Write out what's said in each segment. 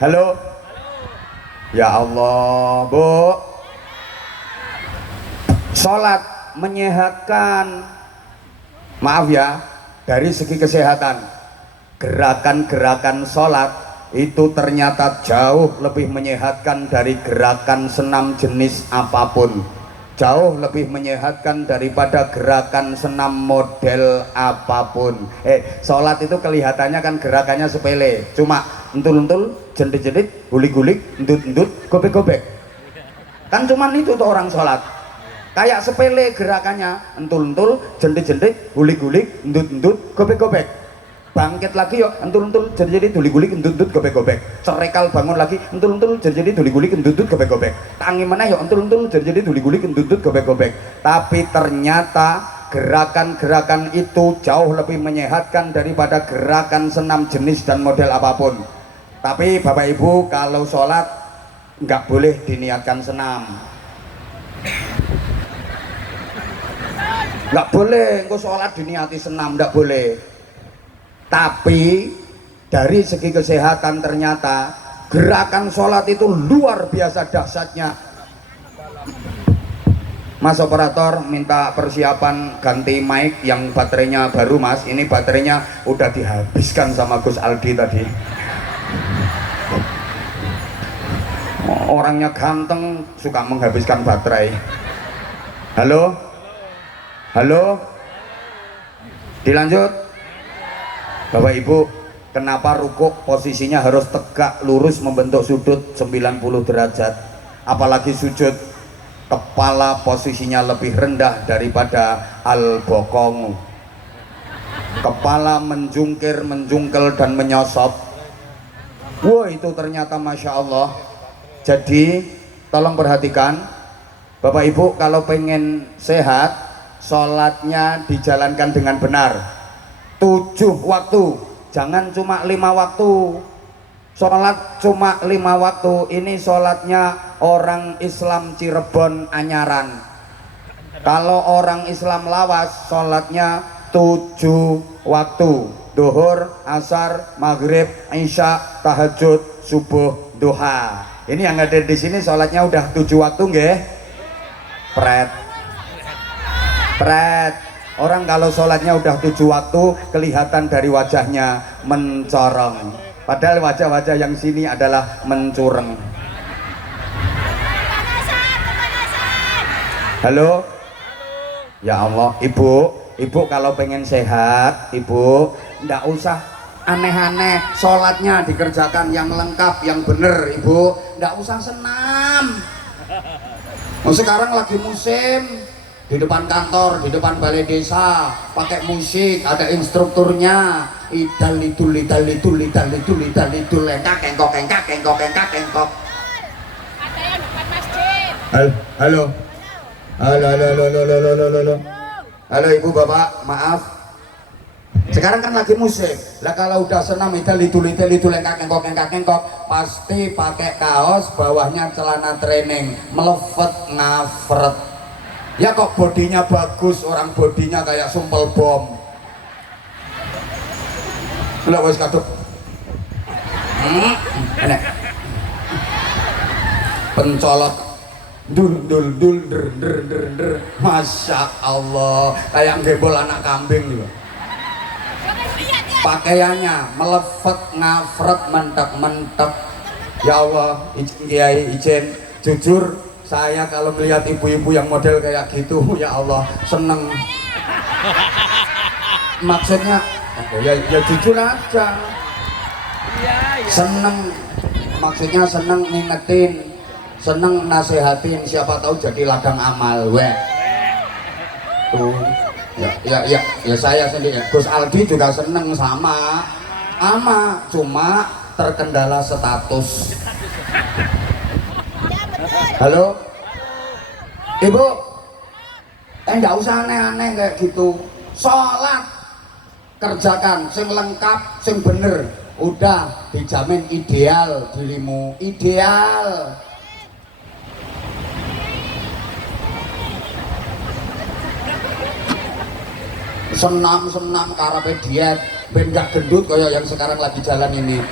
Halo. Ya Allah, Bu. Sholat menyehatkan. Maaf ya, dari segi kesehatan, gerakan-gerakan sholat itu ternyata jauh lebih menyehatkan dari gerakan senam jenis apapun, jauh lebih menyehatkan daripada gerakan senam model apapun. Sholat itu kelihatannya kan gerakannya sepele, cuma entul-entul, jendit-jendit, gulik-gulik, endut-endut, gobek-gobek, kan cuman itu tuh orang sholat. Kayak sepele gerakannya, entul-entul, jendit-jendit, gulik-gulik, endut-endut, gobek-gobek. Bangkit lagi yuk, entul-entul, jendit-jendit, gulik-gulik, endut-endut, gobek-gobek. Cerekal bangun lagi, entul-entul, jendit-jendit, gulik-gulik, endut-endut, gobek-gobek. Tangi mana yuk, entul-entul, jendit-jendit, gulik-gulik, endut-endut, gobek-gobek. Tapi ternyata gerakan-gerakan itu jauh lebih menyehatkan daripada gerakan senam jenis dan model apapun. Tapi Bapak Ibu kalau sholat nggak boleh diniatkan senam. Nggak boleh, engkau sholat diniati senam, nggak boleh. Tapi dari segi kesehatan ternyata gerakan sholat itu luar biasa dahsyatnya. Mas operator minta persiapan ganti mic yang baterainya baru, Mas. Ini baterainya udah dihabiskan sama Gus Aldi tadi. Orangnya ganteng, suka menghabiskan baterai. Halo? Halo? Dilanjut? Bapak Ibu, kenapa rukuk posisinya harus tegak lurus membentuk sudut 90 derajat? Apalagi sujud, kepala posisinya lebih rendah daripada al-bokong. Kepala menjungkir, menjungkel dan menyosop. Wah, itu ternyata Masya Allah. Jadi tolong perhatikan Bapak Ibu, kalau pengen sehat sholatnya dijalankan dengan benar 7 waktu, jangan cuma 5 waktu. Sholat cuma 5 waktu, ini sholatnya orang Islam Cirebon Anyaran. Kalau orang Islam Lawas sholatnya 7 waktu, duhur, asar, maghrib, isya, tahajud, subuh, duha. Ini yang ada di sini sholatnya udah 7 waktu nggih? Pret. Orang kalau sholatnya udah 7 waktu kelihatan dari wajahnya mencorong, padahal wajah-wajah yang sini adalah mencureng. Halo? Ya Allah, ibu kalau pengen sehat, ibu ndak usah aneh-aneh, sholatnya dikerjakan yang lengkap, yang bener, ibu ndak usah senam. Sekarang lagi musim, di depan kantor, di depan balai desa pakai musik, ada instrukturnya, idal idul idal idul idal idul idal idul engkak engkok engkak engkok engkak engkok. Ada yang depan masjid. Halo halo ibu bapak, maaf, sekarang kan lagi musim lah. Kalau udah senam idal idul engkak engkok engkak engkok, pasti pakai kaos, bawahnya celana training, melefet ngafret. Ya kok bodinya bagus, orang bodinya kayak sumpel bom. Lah wis kaduk. Enak. Pencolot dul der der. Masya Allah, kayak ngebol anak kambing gitu. Pakaiannya melefet ngafret mentek-mentek. Ya Allah, Kiai izin jujur, saya kalau melihat ibu-ibu yang model kayak gitu, ya Allah, seneng. Maksudnya, ya jujur aja. Seneng, maksudnya seneng ngingetin, seneng nasehatin, siapa tahu jadi ladang amal. Weh, tuh, ya saya sendiri. Gus Aldi juga seneng sama, cuma terkendala status. Halo, ibu, nggak usah aneh-aneh kayak gitu. Sholat kerjakan, sing lengkap, sing bener, udah dijamin ideal dirimu, ideal. Senam karepe diet, ben gak gendut kayak yang sekarang lagi jalan ini.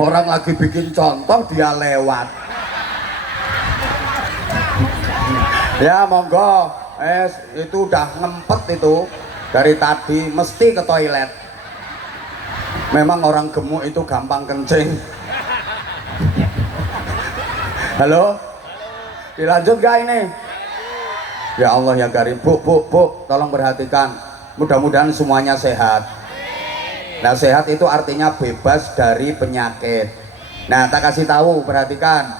Orang lagi bikin contoh dia lewat. Ya monggo, itu udah ngempet itu dari tadi mesti ke toilet. Memang orang gemuk itu gampang kencing. Halo, dilanjut gak ini? Ya Allah ya Karim. Bu, tolong perhatikan. Mudah-mudahan semuanya sehat. Nah, sehat itu artinya bebas dari penyakit. Nah, tak kasih tahu, perhatikan.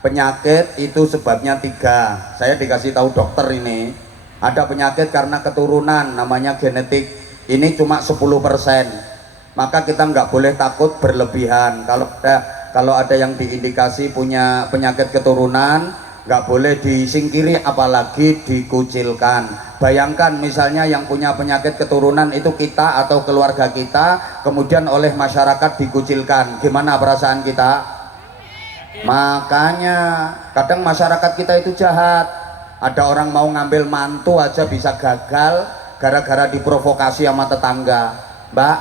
Penyakit itu sebabnya 3. Saya dikasih tahu dokter ini. Ada penyakit karena keturunan, namanya genetik. Ini cuma 10%. Maka kita nggak boleh takut berlebihan. Kalau ada yang diindikasi punya penyakit keturunan, nggak boleh disingkiri apalagi dikucilkan. Bayangkan misalnya yang punya penyakit keturunan itu kita atau keluarga kita, kemudian oleh masyarakat dikucilkan, gimana perasaan kita? Makanya kadang masyarakat kita itu jahat. Ada orang mau ngambil mantu aja bisa gagal gara-gara diprovokasi sama tetangga. Mbak,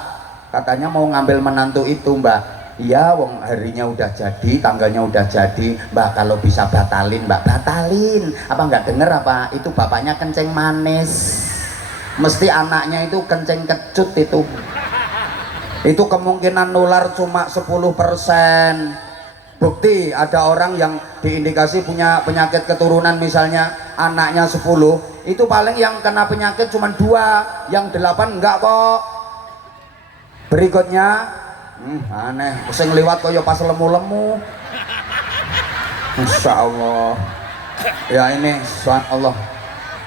katanya mau ngambil menantu itu Mbak. Iya, wong harinya udah jadi, tanggalnya udah jadi. Mbak, kalau bisa batalin, Mbak, batalin. Apa nggak denger apa? Itu bapaknya kenceng manis. Mesti anaknya itu kenceng kecut itu. Itu kemungkinan nular cuma 10%. Bukti ada orang yang diindikasi punya penyakit keturunan, misalnya anaknya 10, itu paling yang kena penyakit cuma 2, yang 8 enggak kok. Berikutnya aneh, sing liwat kok ya pas lemu-lemu. Masya Allah. Ya ini subhanallah.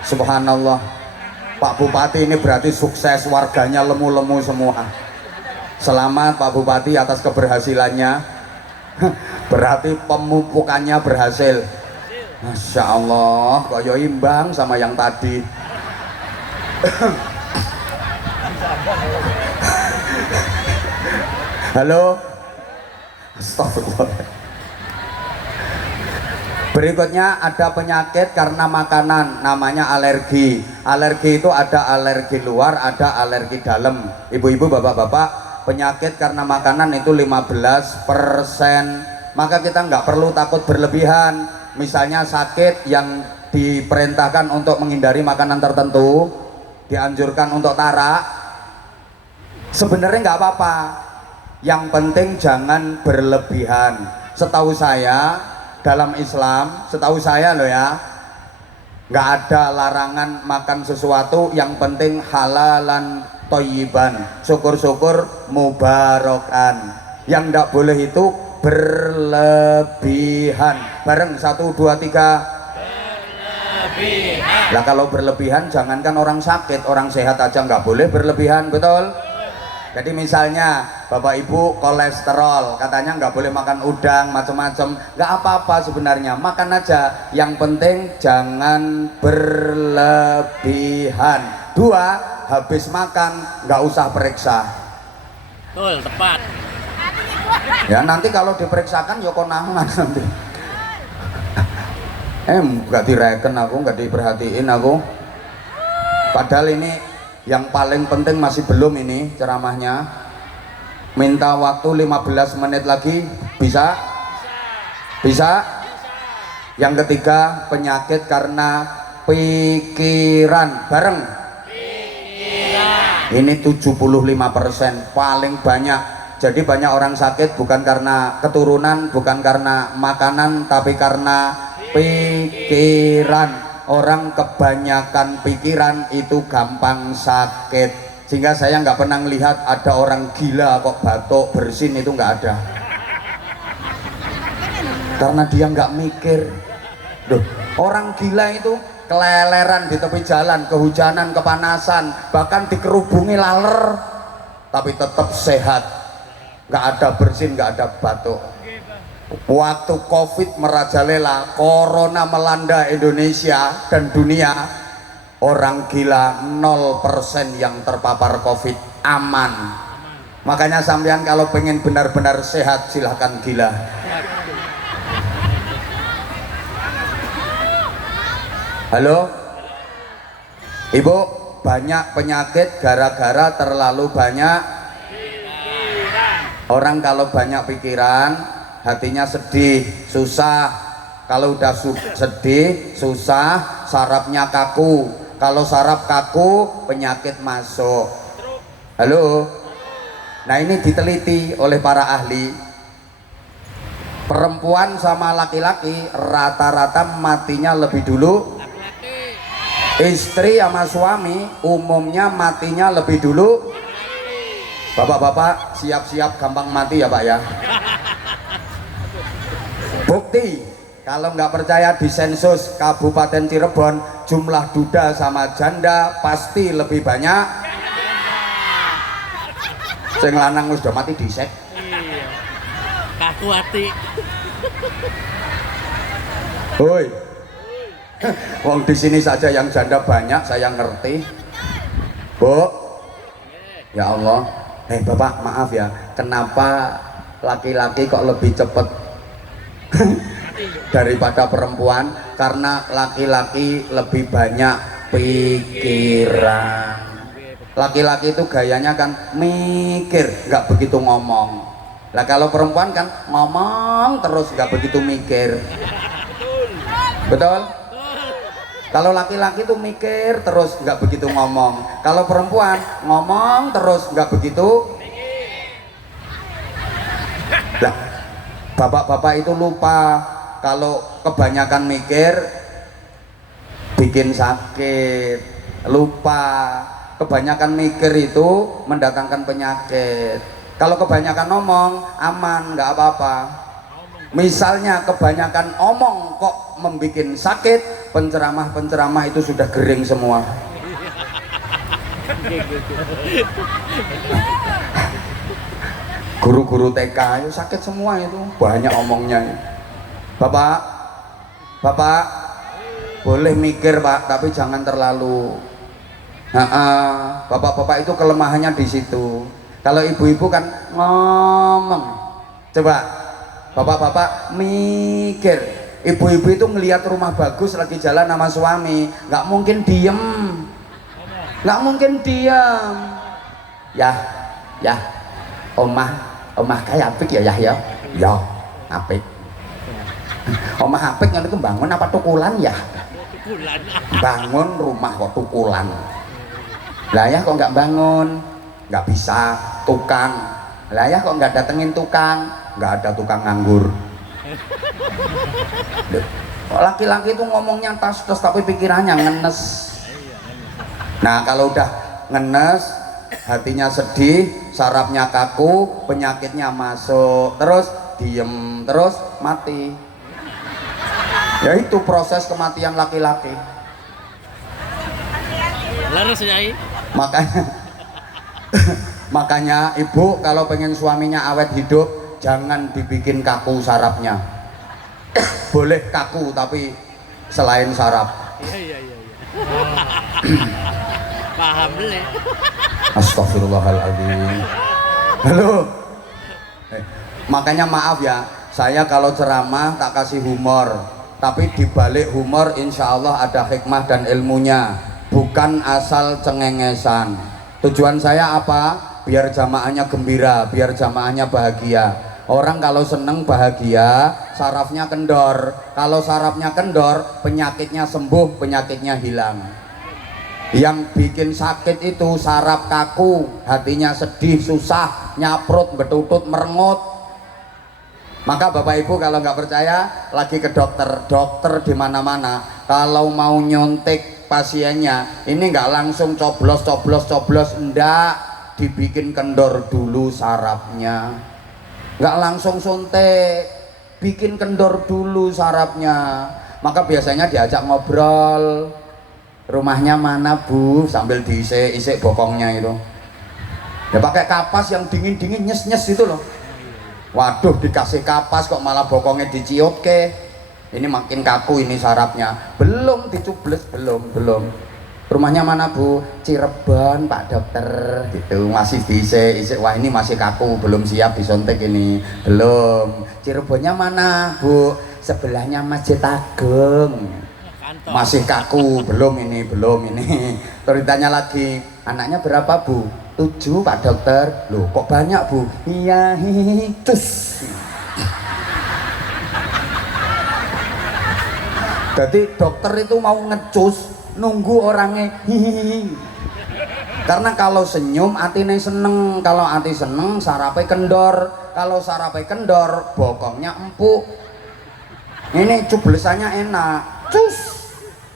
Subhanallah. Pak Bupati ini berarti sukses, warganya lemu-lemu semua. Selamat Pak Bupati atas keberhasilannya. Berarti pemupukannya berhasil. Masya Allah, kok ya imbang sama yang tadi. Halo. Astagfirullah. Berikutnya ada penyakit karena makanan, namanya alergi. Alergi itu ada alergi luar, ada alergi dalam. Ibu-ibu, bapak-bapak, penyakit karena makanan itu 15%. Maka kita nggak perlu takut berlebihan. Misalnya sakit yang diperintahkan untuk menghindari makanan tertentu, dianjurkan untuk tarak, sebenarnya nggak apa-apa. Yang penting jangan berlebihan. Setahu saya dalam Islam, setahu saya loh ya, nggak ada larangan makan sesuatu, yang penting halalan thayyiban, syukur-syukur mubarakan. Yang nggak boleh itu berlebihan. Bareng 1, 2, 3. Berlebihan. Lah kalau berlebihan jangankan orang sakit, orang sehat aja nggak boleh berlebihan, betul? Jadi misalnya bapak ibu kolesterol, katanya nggak boleh makan udang macam-macam, nggak apa-apa sebenarnya, makan aja, yang penting jangan berlebihan. 2, habis makan nggak usah periksa. Betul, tepat. Ya nanti kalau diperiksakan ya konangan nanti. Nggak direken aku, nggak diperhatiin aku. Padahal ini yang paling penting masih belum ini ceramahnya. Minta waktu 15 menit lagi, bisa? Bisa? Yang ketiga, penyakit karena pikiran. Bareng? Pikiran. Ini 75% paling banyak. Jadi banyak orang sakit bukan karena keturunan, bukan karena makanan, tapi karena pikiran. Orang kebanyakan pikiran itu gampang sakit, sehingga saya nggak pernah melihat ada orang gila kok batuk bersin, itu nggak ada, karena dia nggak mikir. Duh, orang gila itu keleleran di tepi jalan, kehujanan, kepanasan, bahkan dikerubungi laler, tapi tetap sehat, nggak ada bersin, nggak ada batuk. Waktu COVID merajalela, corona melanda Indonesia dan dunia, orang gila 0% yang terpapar COVID, aman. Makanya sampean kalau pengen benar-benar sehat silahkan gila. Halo Ibu, banyak penyakit gara-gara terlalu banyak orang. Kalau banyak pikiran hatinya sedih, susah. Kalau udah sedih, susah, sarafnya kaku. Kalau saraf kaku, penyakit masuk. Halo. Nah, ini diteliti oleh para ahli. Perempuan sama laki-laki rata-rata matinya lebih dulu. Istri sama suami umumnya matinya lebih dulu. Bapak-bapak siap-siap gampang mati ya Pak ya. Bukti, kalau nggak percaya di sensus Kabupaten Cirebon, jumlah duda sama janda pasti lebih banyak. Sing lanang wis do mati dhisik. Iya. Kaku hati. Hoi. Wong di sini saja yang janda banyak, saya ngerti. Bu. Ya Allah. Bapak, maaf ya. Kenapa laki-laki kok lebih cepat daripada perempuan? Karena laki-laki lebih banyak pikiran. Laki-laki itu gayanya kan mikir, nggak begitu ngomong. Lah kalau perempuan kan ngomong terus, nggak begitu mikir. Betul? Kalau laki-laki itu mikir terus, nggak begitu ngomong. Kalau perempuan ngomong terus, nggak begitu. Lah, bapak-bapak itu lupa kalau kebanyakan mikir bikin sakit. Lupa kebanyakan mikir itu mendatangkan penyakit. Kalau kebanyakan ngomong aman, nggak apa-apa. Misalnya kebanyakan omong kok membuat sakit, penceramah-penceramah itu sudah gering semua. Guru-guru TK itu sakit semua, itu banyak omongnya. Bapak boleh mikir Pak, tapi jangan terlalu. Bapak-bapak itu kelemahannya di situ. Kalau ibu-ibu kan ngomong. Coba bapak-bapak mikir. Ibu-ibu itu ngelihat rumah bagus lagi jalan sama suami, nggak mungkin diem, nggak mungkin diam. Ya, omah kayak apik ya, apik. Omah apik yang itu bangun apa tukulan ya? Bangun rumah kok tukulan. Lah ya kok nggak bangun, nggak bisa. Tukang, lah ya kok nggak datengin tukang, nggak ada tukang nganggur. Laki-laki itu ngomongnya tas tapi pikirannya ngenes. Nah kalau udah ngenes, hatinya sedih, sarafnya kaku, penyakitnya masuk, terus diem, terus mati. Ya itu proses kematian laki-laki. Laras Nyai. Makanya ibu kalau pengen suaminya awet hidup, jangan dibikin kaku sarafnya. Boleh kaku tapi selain saraf. Iya. Paham boleh. Astagfirullahaladzim. Halo. Makanya maaf ya, saya kalau ceramah tak kasih humor, tapi dibalik humor insya Allah ada hikmah dan ilmunya, bukan asal cengengesan. Tujuan saya apa? Biar jamaahnya gembira, biar jamaahnya bahagia. Orang kalau seneng bahagia, sarafnya kendor. Kalau sarafnya kendor, penyakitnya sembuh, penyakitnya hilang. Yang bikin sakit itu saraf kaku, hatinya sedih, susah, nyaprut, betutut, merengut. Maka Bapak Ibu kalau nggak percaya, lagi ke dokter di mana-mana. Kalau mau nyontek pasiennya, ini nggak langsung coblos, enggak, dibikin kendor dulu sarafnya. Nggak langsung suntik, bikin kendor dulu sarafnya. Maka biasanya diajak ngobrol, rumahnya mana Bu, sambil diisik-isik bokongnya itu. Ya pakai kapas yang dingin-dingin, nyes-nyes itu loh. Waduh, dikasih kapas kok malah bokongnya diciut ke. Ini makin kaku ini sarafnya. Belum dicubles, belum. Rumahnya mana Bu? Cirebon Pak Dokter. Gitu, masih diisik-isik. Wah ini masih kaku, belum siap disuntik ini. Belum. Cirebonnya mana Bu? Sebelahnya Masjid Agung. Kantor. Masih kaku, belum ini. Terus ditanya lagi, anaknya berapa Bu? 7 Pak Dokter. Loh kok banyak Bu? Iya, cus. Jadi dokter itu mau ngecus, nunggu orangnya karena kalau senyum atine seneng, kalau hati seneng sarape kendor, kalau sarape kendor bokongnya empuk. Ini cublesannya enak, cus,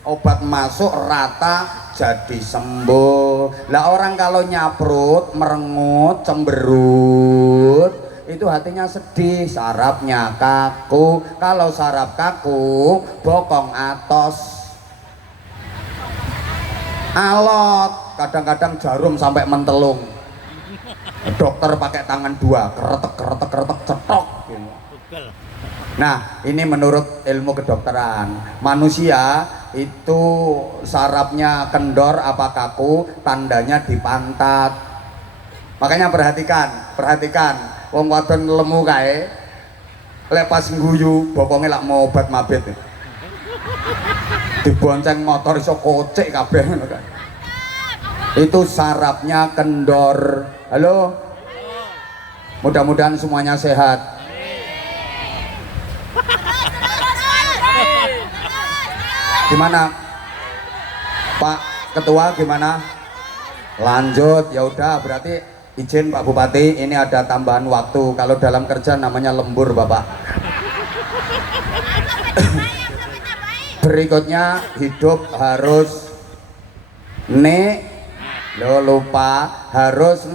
obat masuk rata jadi sembuh. Lah orang kalau nyaprut merengut cemberut itu hatinya sedih, sarafnya kaku. Kalau saraf kaku bokong atos alot, kadang-kadang jarum sampai mentelung. Dokter pakai tangan 2 keretek cetok. Nah ini menurut ilmu kedokteran. Manusia itu sarafnya kendor apa kaku, tandanya di pantat. Makanya perhatikan wong wadon lemu kae lepas ngguyu bokonge lak mau obat mabit. Dibonceng motor iso kocek kabeh ngono kan. Itu sarafnya kendor. Halo. Mudah-mudahan semuanya sehat. Gimana? Pak Ketua gimana? Lanjut. Ya udah berarti izin Pak Bupati, ini ada tambahan waktu. Kalau dalam kerja namanya lembur, Bapak. Berikutnya hidup harus lo lupa harus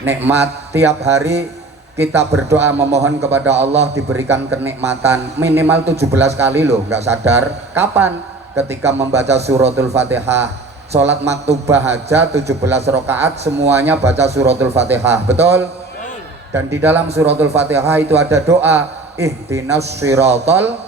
nikmat. Tiap hari kita berdoa memohon kepada Allah diberikan kenikmatan minimal 17 kali loh, nggak sadar. Kapan? Ketika membaca suratul Fatihah. Sholat maktubah aja 17 rakaat semuanya baca suratul Fatihah, betul? Dan di dalam suratul Fatihah itu ada doa ihdinas siratal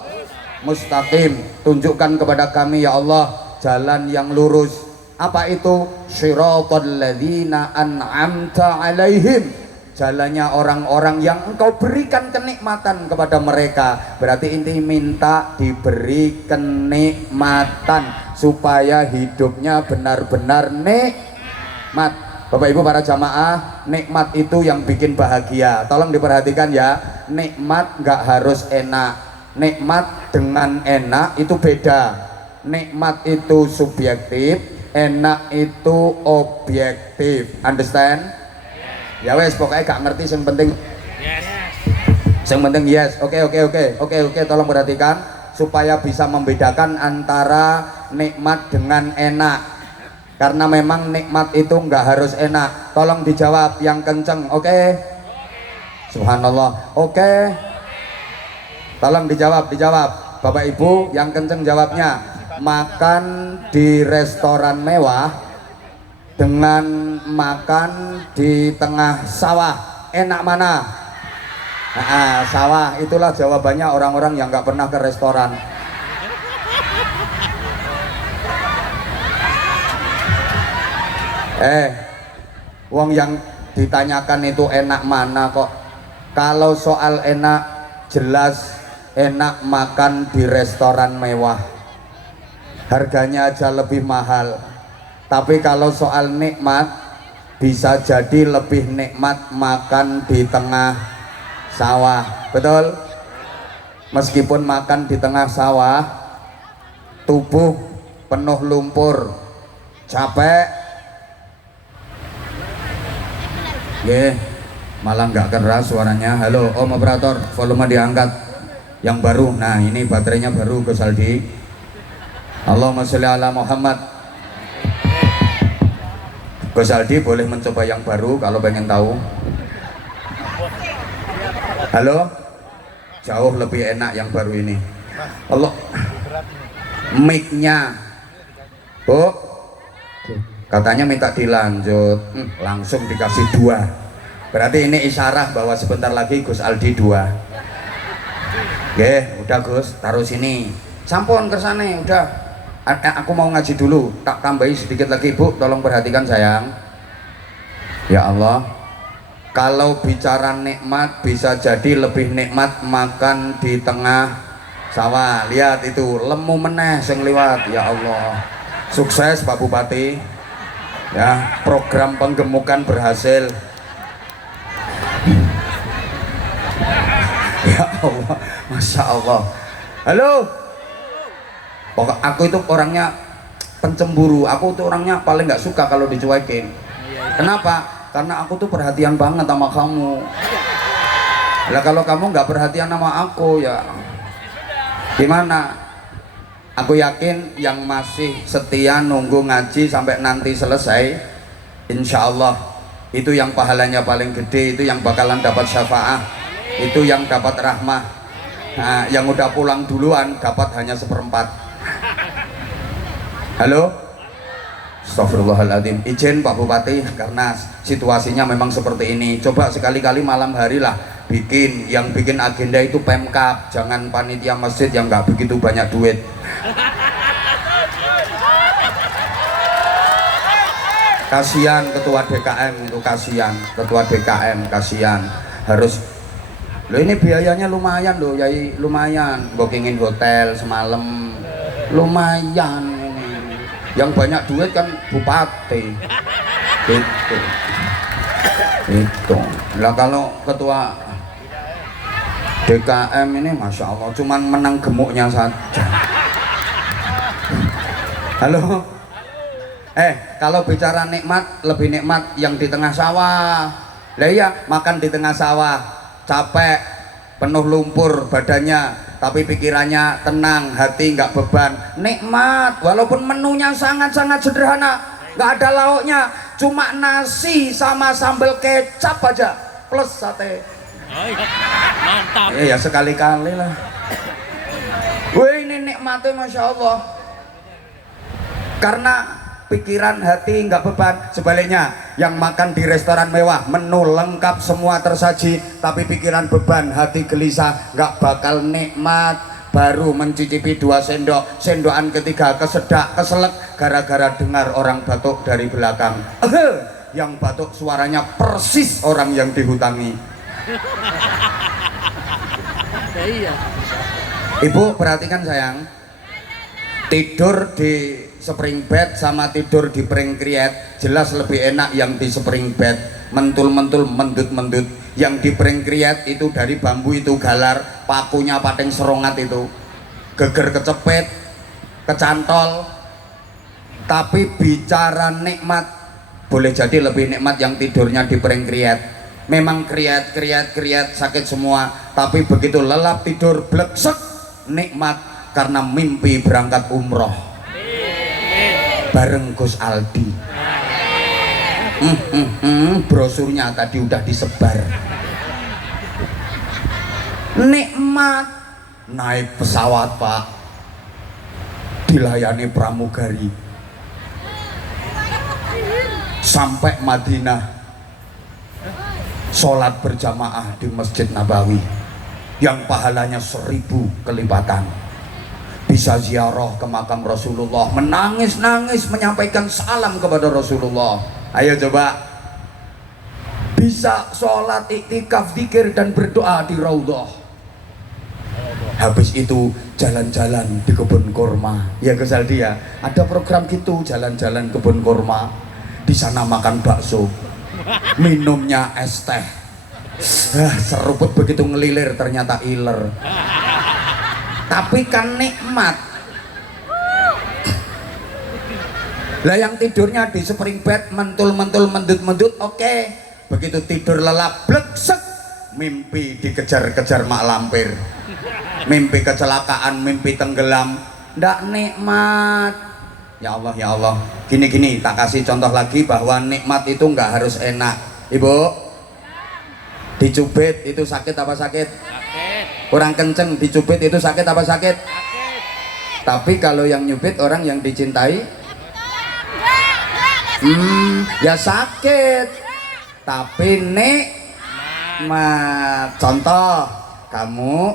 mustaqim, tunjukkan kepada kami ya Allah jalan yang lurus. Apa itu? Siratal ladzina an'amta alaihim, jalannya orang-orang yang engkau berikan kenikmatan kepada mereka. Berarti inti minta diberi kenikmatan supaya hidupnya benar-benar nikmat. Bapak Ibu para jamaah, nikmat itu yang bikin bahagia. Tolong diperhatikan ya, nikmat nggak harus enak. Nikmat dengan enak itu beda. Nikmat itu subjektif, enak itu objektif. Understand? Ya wes, pokoknya gak ngerti, yang penting yang penting yes. Oke, tolong perhatikan supaya bisa membedakan antara nikmat dengan enak, karena memang nikmat itu nggak harus enak. Tolong dijawab yang kenceng. Oke. Subhanallah. Oke. Tolong dijawab Bapak Ibu yang kenceng jawabnya. Makan di restoran mewah dengan makan di tengah sawah, enak mana? Sawah. Itulah jawabannya orang-orang yang nggak pernah ke restoran. Wong yang ditanyakan itu enak mana kok? Kalau soal enak, jelas enak makan di restoran mewah, harganya aja lebih mahal. Tapi kalau soal nikmat, bisa jadi lebih nikmat makan di tengah sawah, betul? Meskipun makan di tengah sawah, tubuh penuh lumpur, capek, malah nggak keras suaranya. Halo Om Operator, volume diangkat. Yang baru, nah ini baterainya baru Gus Aldi. Allahumma sholli ala Muhammad. Gus Aldi boleh mencoba yang baru kalau pengen tahu. Halo, jauh lebih enak yang baru ini. Allah, mic-nya Bu, katanya minta dilanjut, langsung dikasih 2. Berarti ini isyarat bahwa sebentar lagi Gus Aldi 2. Udah Gus, taruh sini. Sampun kersane, udah. Aku mau ngaji dulu, tak tambahi sedikit lagi Bu, tolong perhatikan sayang. Ya Allah, kalau bicara nikmat, bisa jadi lebih nikmat makan di tengah Sawah, lihat itu lemu meneh sing liwat. Ya Allah, sukses Pak Bupati ya, program penggemukan berhasil. Ya Allah, Masya Allah. Halo, pokok aku itu orangnya pencemburu, aku tuh orangnya paling nggak suka kalau dicuekin. Kenapa? Karena aku tuh perhatian banget sama kamu. Lah kalau kamu nggak perhatian sama aku ya gimana? Aku yakin yang masih setia nunggu ngaji sampai nanti selesai, insya Allah itu yang pahalanya paling gede, itu yang bakalan dapat syafaat, itu yang dapat rahmah. Nah, yang udah pulang duluan dapat hanya 1/4. Halo? Astagfirullahaladzim, izin Pak Bupati, karena situasinya memang seperti ini. Coba sekali-kali malam hari lah bikin, yang bikin agenda itu Pemkab, jangan panitia masjid yang nggak begitu banyak duit. Kasihan ketua DKM itu, kasihan ketua DKM, kasihan harus. Loh ini biayanya lumayan loh, Yai, lumayan. Bookingin hotel semalam, lumayan. Yang banyak duit kan bupati. Itu. Lah kalau ketua DKM ini Masya Allah cuman menang gemuknya saja. Halo. Kalau bicara nikmat, lebih nikmat yang di tengah sawah. Lah iya, makan di tengah sawah, capek, penuh lumpur badannya, tapi pikirannya tenang, hati nggak beban, nikmat. Walaupun menunya sangat-sangat sederhana, nggak ada lauknya, cuma nasi sama sambal kecap aja plus sate. Oh, iya. Mantap. Ya sekali-kali lah. Wih, ini nikmatnya Masya Allah, karena pikiran hati nggak beban. Sebaliknya yang makan di restoran mewah, menu lengkap semua tersaji, tapi pikiran beban, hati gelisah, nggak bakal nikmat. Baru mencicipi 2 sendok, sendokan ketiga kesedak, keselek gara-gara dengar orang batuk dari belakang. Yang batuk suaranya persis orang yang dihutangi. Ya, iya. Ibu perhatikan sayang, tidur di spring bed sama tidur di pring kriet jelas lebih enak yang di spring bed, mentul-mentul, mendut-mendut. Yang di pring kriet itu dari bambu itu galar, pakunya pating serongat itu, geger kecepet, kecantol. Tapi bicara nikmat, boleh jadi lebih nikmat yang tidurnya di pring kriet. Memang kriet sakit semua, tapi begitu lelap tidur bleksek, nikmat karena mimpi berangkat umroh bareng Gus Aldi. Brosurnya tadi udah disebar. Nikmat naik pesawat Pak, dilayani pramugari sampai Madinah, sholat berjamaah di Masjid Nabawi yang pahalanya 1000 kelipatan. Bisa ziarah ke makam Rasulullah, menangis-nangis menyampaikan salam kepada Rasulullah. Ayo coba, bisa sholat, iktikaf, zikir dan berdoa di Raudhah. Habis itu jalan-jalan di kebun kurma. Ya Gus Aldi ya, ada program gitu, jalan-jalan kebun kurma. Di sana makan bakso, minumnya es teh. Seruput begitu ngelilir ternyata iler. Tapi kan nikmat. Lah yang tidurnya di spring bed, mentul-mentul, mendut-mendut, oke. Begitu tidur lelap, bleksek, mimpi dikejar-kejar mak lampir, mimpi kecelakaan, mimpi tenggelam, ndak nikmat. Ya Allah, ya Allah. Gini-gini, tak kasih contoh lagi bahwa nikmat itu nggak harus enak. Ibu, dicubit itu sakit apa sakit? Kurang kenceng dicubit itu sakit apa sakit? Tapi kalau yang nyubit orang yang dicintai, ya sakit. Tapi nikmat. Contoh, kamu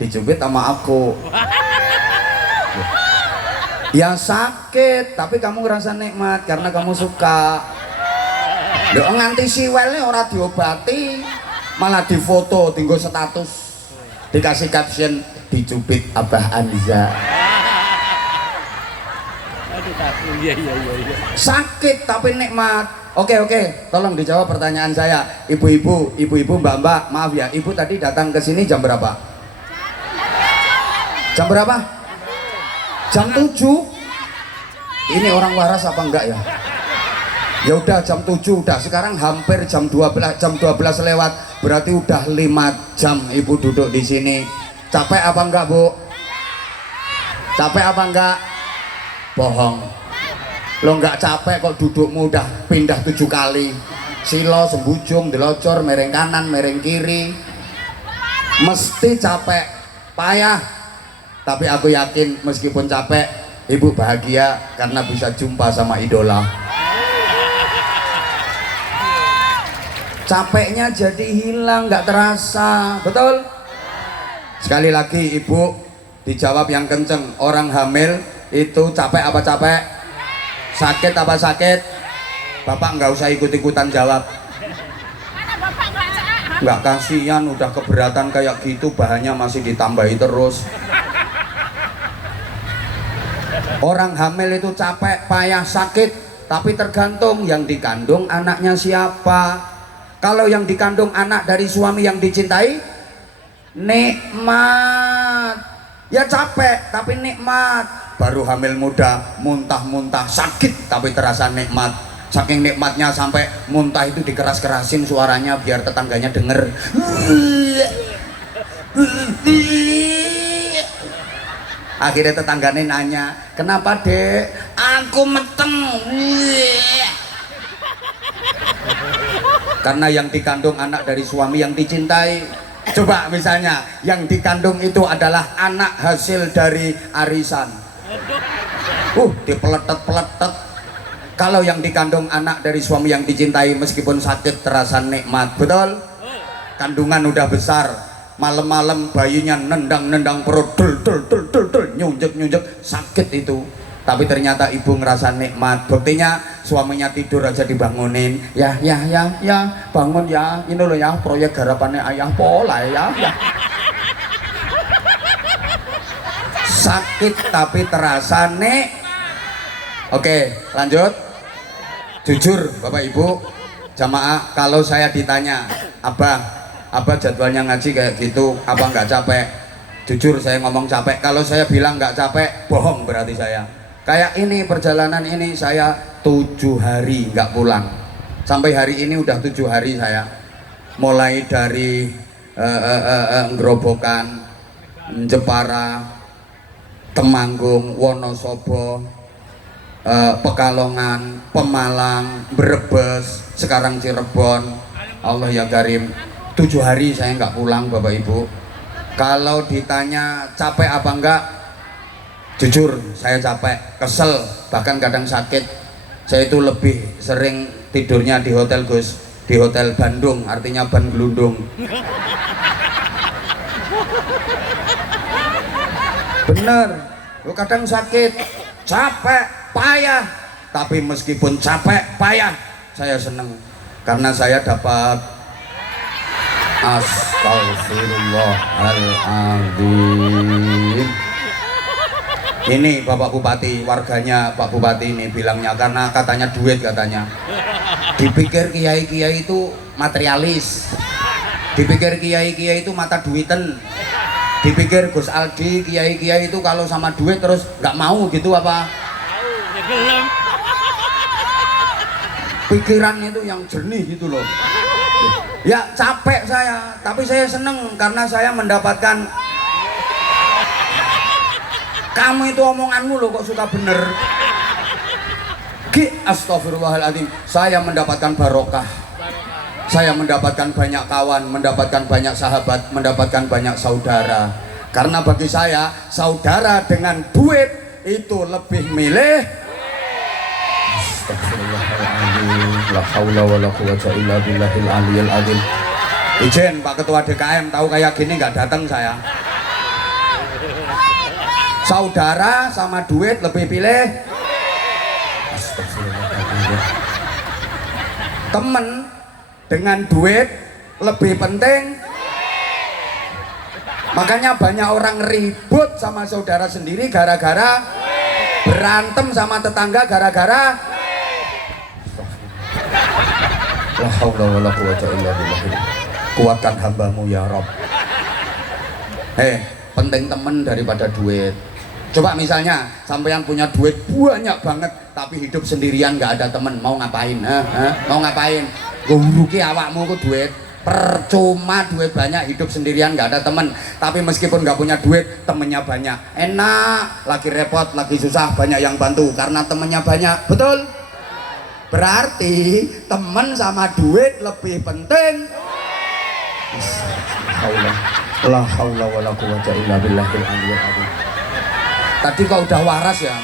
dicubit sama aku, ya sakit. Tapi kamu ngerasa nikmat karena kamu suka. Loh, nganti siwelnya ora diobati, malah difoto tinggal status, dikasih caption dicubit Abah Anza. Aduh takut. Iya. Sakit tapi nikmat. Oke, tolong dijawab pertanyaan saya. Ibu-ibu, mbak-mbak, maaf ya, ibu tadi datang ke sini jam berapa? Jam berapa? Jam 7. Ini orang waras apa enggak ya? Ya udah jam 7 udah, sekarang hampir jam 12 lewat, berarti udah 5 jam ibu duduk di sini. Capek apa enggak, Bu? Capek apa enggak? Bohong. Lo enggak capek kok, dudukmu udah pindah 7 kali. Silo, sembujung, delocor, mereng kanan, mereng kiri. Mesti capek, payah. Tapi aku yakin meskipun capek, ibu bahagia karena bisa jumpa sama idola. Capeknya jadi hilang, nggak terasa, betul? Sekali lagi ibu dijawab yang kenceng. Orang hamil itu capek apa capek? Sakit apa sakit? Bapak nggak usah ikut-ikutan jawab. Mana bapak nggak Nggak, kasihan udah keberatan kayak gitu, bahannya masih ditambahi terus. Orang hamil itu capek, payah, sakit, tapi tergantung yang dikandung anaknya siapa. Kalau yang dikandung anak dari suami yang dicintai, nikmat. Ya capek tapi nikmat. Baru hamil muda, muntah-muntah, sakit tapi terasa nikmat. Saking nikmatnya sampai muntah itu dikeras-kerasin suaranya biar tetangganya denger. Akhirnya tetangganya nanya, kenapa dek? Aku meteng. Karena yang dikandung anak dari suami yang dicintai. Coba misalnya yang dikandung itu adalah anak hasil dari arisan, dipeletet-peletet. Kalau yang dikandung anak dari suami yang dicintai, meskipun sakit terasa nikmat, betul? Kandungan udah besar, malam-malam bayinya nendang-nendang perut, nyunjek-nyunjek, sakit itu. Tapi ternyata ibu ngerasa nikmat. Buktinya suaminya tidur aja dibangunin. Ya, bangun ya. Ini loh ya, proyek garapannya ayah pola ya. Sakit tapi terasa nih. Oke, lanjut. Jujur Bapak Ibu jamaah, kalau saya ditanya, Abah jadwalnya ngaji kayak gitu, apa nggak capek? Jujur saya ngomong capek. Kalau saya bilang nggak capek, bohong berarti saya. Kayak ini perjalanan ini saya 7 hari nggak pulang. Sampai hari ini udah 7 hari saya. Mulai dari Grobogan, Jepara, Temanggung, Wonosobo, Pekalongan, Pemalang, Brebes, sekarang Cirebon. Allah ya Karim, 7 hari saya nggak pulang Bapak Ibu. Kalau ditanya capek apa enggak, jujur saya capek, kesel, bahkan kadang sakit. Saya itu lebih sering tidurnya di hotel Gus, di hotel Bandung, artinya ban gelundung. Bener, kadang sakit, capek, payah. Tapi meskipun capek, payah, saya seneng karena saya dapat Astagfirullahaladzim. Ini Bapak Bupati, warganya Pak Bupati ini bilangnya karena katanya duit katanya. Dipikir kiai-kiai itu materialis, dipikir kiai-kiai itu mata duiten, dipikir Gus Aldi kiai-kiai itu kalau sama duit terus nggak mau gitu apa? Pikiran itu yang jernih gitu loh. Ya capek saya, tapi saya seneng karena saya mendapatkan. Kamu itu omonganmu loh kok suka bener. Astagfirullahaladzim. Saya mendapatkan barokah. Saya mendapatkan banyak kawan, mendapatkan banyak sahabat, mendapatkan banyak saudara. Karena bagi saya, saudara dengan duit itu lebih milih. Astagfirullahaladzim. La haula wala quwwata illa billahil aliyil azim. Ijen Pak Ketua DKM, tahu kayak gini nggak datang saya. Saudara sama duit lebih pilih. Temen dengan duit lebih penting. Makanya banyak orang ribut sama saudara sendiri gara-gara berantem sama tetangga gara-gara la haula wala quwata illa billah. Kuatkan hambamu ya Rob. Penting temen daripada duit. Coba misalnya sampean punya duit banyak banget tapi hidup sendirian nggak ada temen, mau ngapain? Mau ngapain? Nguruki awakmu ku duit. Percuma duit banyak, hidup sendirian nggak ada temen. Tapi meskipun nggak punya duit, temennya banyak. Enak, lagi repot, lagi susah, banyak yang bantu karena temennya banyak. Betul? Berarti temen sama duit lebih penting. La haula wala quwata illa billahil aliyyil azim. Tadi kok udah waras ya,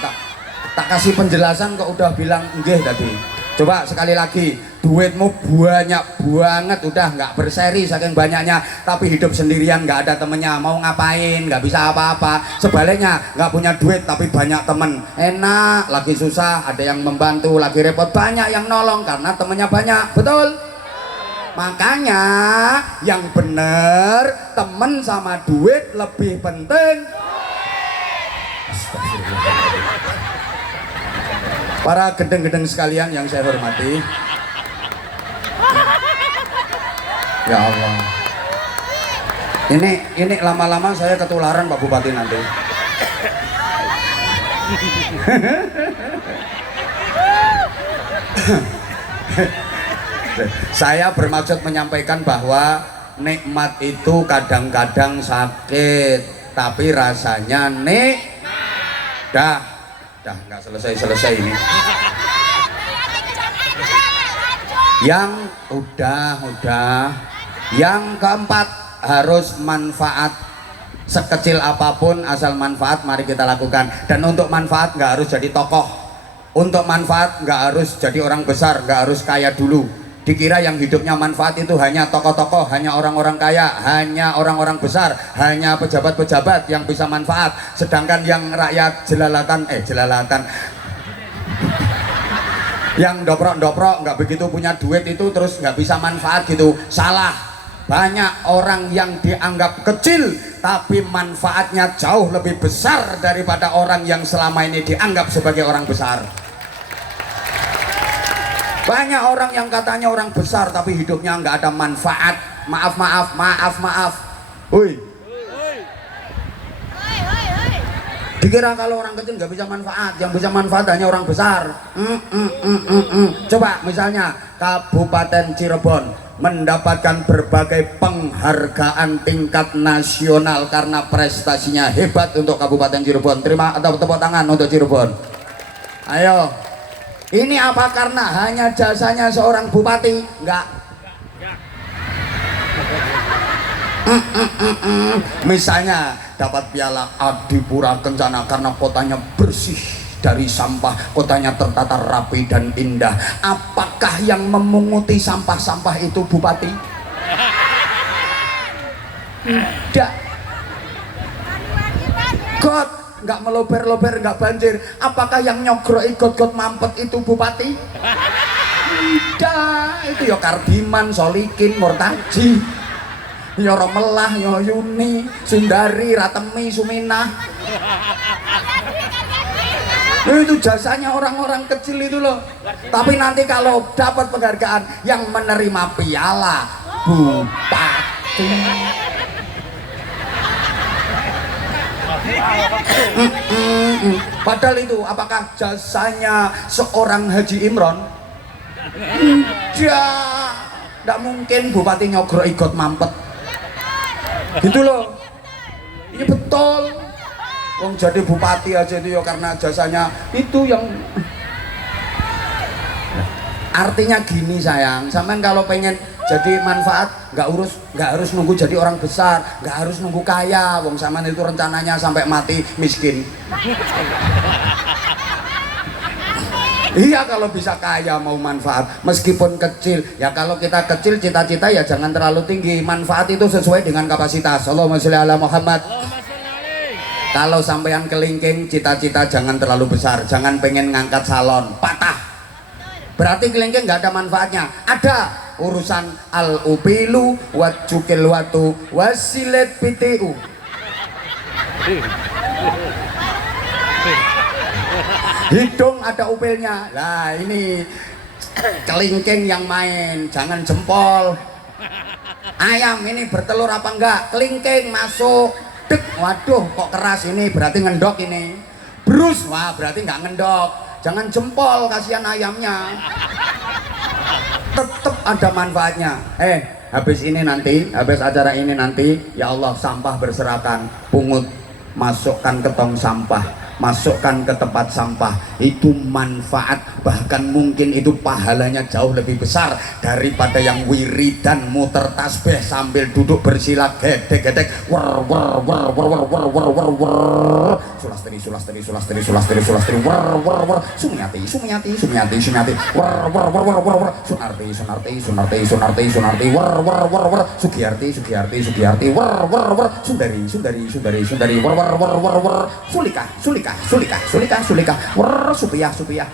tak kasih penjelasan kok udah bilang nggih tadi. Coba sekali lagi, duitmu banyak banget udah nggak berseri saking banyaknya, tapi hidup sendirian nggak ada temennya, mau ngapain nggak bisa apa-apa. Sebaliknya nggak punya duit tapi banyak temen, enak, lagi susah ada yang membantu, lagi repot banyak yang nolong karena temennya banyak. Betul? Makanya yang bener temen sama duit lebih penting. Para gedeng-gedeng sekalian yang saya hormati, ya Allah, ini lama-lama saya ketularan Pak Bupati nanti. Saya bermaksud menyampaikan bahwa nikmat itu kadang-kadang sakit, tapi rasanya dah nggak selesai ini. Yang udah. Yang keempat, harus manfaat. Sekecil apapun asal manfaat mari kita lakukan. Dan untuk manfaat nggak harus jadi tokoh. Untuk manfaat nggak harus jadi orang besar, nggak harus kaya dulu. Dikira yang hidupnya manfaat itu hanya tokoh-tokoh, hanya orang-orang kaya, hanya orang-orang besar, hanya pejabat-pejabat yang bisa manfaat. Sedangkan yang rakyat jelalatan, yang dobrok-dobrok nggak begitu punya duit itu terus nggak bisa manfaat gitu. Salah. Banyak orang yang dianggap kecil tapi manfaatnya jauh lebih besar daripada orang yang selama ini dianggap sebagai orang besar. Banyak orang yang katanya orang besar tapi hidupnya nggak ada manfaat. Maaf. Hui. Dikira kalau orang kecil nggak bisa manfaat, yang bisa manfaat hanya orang besar. Coba misalnya Kabupaten Cirebon mendapatkan berbagai penghargaan tingkat nasional karena prestasinya hebat untuk Kabupaten Cirebon. Terima atau tepuk tangan untuk Cirebon. Ayo. Ini apa karena hanya jasanya seorang bupati? Enggak. Misalnya dapat piala Adipura Kencana karena kotanya bersih dari sampah, kotanya tertata rapi dan indah. Apakah yang memunguti sampah-sampah itu bupati? Tidak. God, nggak melober-lober, nggak banjir. Apakah yang nyogroki got-got mampet itu bupati? Tidak. Itu ya Kardiman, Solikin, Murtaji, ya Romelah, ya Yuni, Sundari, Ratemi, Suminah. Itu jasanya orang-orang kecil itu loh. Tapi nanti kalau dapat penghargaan yang menerima piala bupati. Padahal itu apakah jasanya seorang Haji Imron? Tidak mungkin bupati nyogrok igot mampet gitu loh. Ini betul. Wong jadi bupati aja itu ya karena jasanya itu yang. Artinya gini sayang, sampean kalau pengen jadi manfaat nggak harus nunggu jadi orang besar, nggak harus nunggu kaya. Wong sampean itu rencananya sampai mati miskin. Iya kalau bisa kaya mau manfaat meskipun kecil. Ya kalau kita kecil cita-cita ya jangan terlalu tinggi. Manfaat itu sesuai dengan kapasitas. Allahumma sholli ala Muhammad. Kalau sampean kelingking cita-cita jangan terlalu besar. Jangan pengen ngangkat salon, patah. Berarti kelingking nggak ada manfaatnya. Ada urusan al-ubilu wa cukil watu wasilet PTU. Hidung ada upilnya. Lah ini kelingking yang main, jangan jempol. Ayam ini bertelur apa enggak? Kelingking masuk. Dek, waduh kok keras ini, berarti ngendok ini. Brus, wah berarti nggak ngendok. Jangan jempol, kasihan ayamnya. Tetap ada manfaatnya. Habis ini nanti, habis acara ini nanti, ya Allah sampah berserakan, pungut masukkan ke tong sampah, masukkan ke tempat sampah. Itu manfaat, bahkan mungkin itu pahalanya jauh lebih besar daripada yang wiridan muter tasbih sambil duduk bersila gedek-gedek wer wer wer wer wer wer wer wer wer sulastri sulastri sulastri sulastri sulastri wer wer wer sumiati sumiati sumiati sumiati wer wer wer wer wer wer sunarti sunarti sunarti sunarti sunarti wer wer wer wer sugiyarti sugiyarti sugiyarti wer wer wer sundari sundari sundari sundari wer wer wer wer wer sulika sulika sulika sulika sulika wer supiah supiah.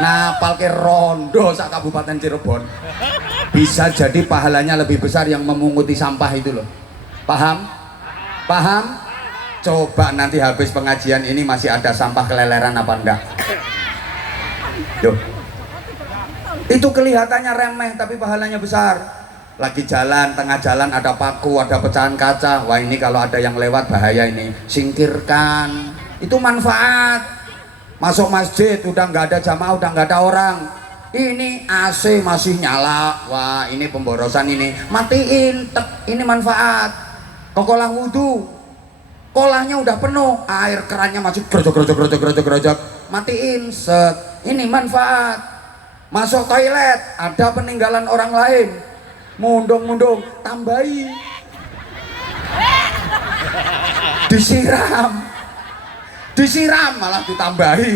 Nah, palke rondo sak Kabupaten Cirebon bisa jadi pahalanya lebih besar yang memunguti sampah itu loh. Paham? Paham? Coba nanti habis pengajian ini masih ada sampah keleleran apa enggak? Duh. Itu kelihatannya remeh tapi pahalanya besar. Lagi jalan, tengah jalan ada paku, ada pecahan kaca. Wah ini kalau ada yang lewat bahaya ini. Singkirkan. Itu manfaat. Masuk masjid udah nggak ada jamaah, udah nggak ada orang. Ini AC masih nyala. Wah ini pemborosan ini. Matiin. Tek. Ini manfaat. Kolah wudhu. Kolahnya udah penuh. Air kerannya masih gerojok gerojok gerojok gerojok gerojok. Matiin. Set. Ini manfaat. Masuk toilet ada peninggalan orang lain. Mundung-mundung, tambahi. Disiram. Disiram malah ditambahi.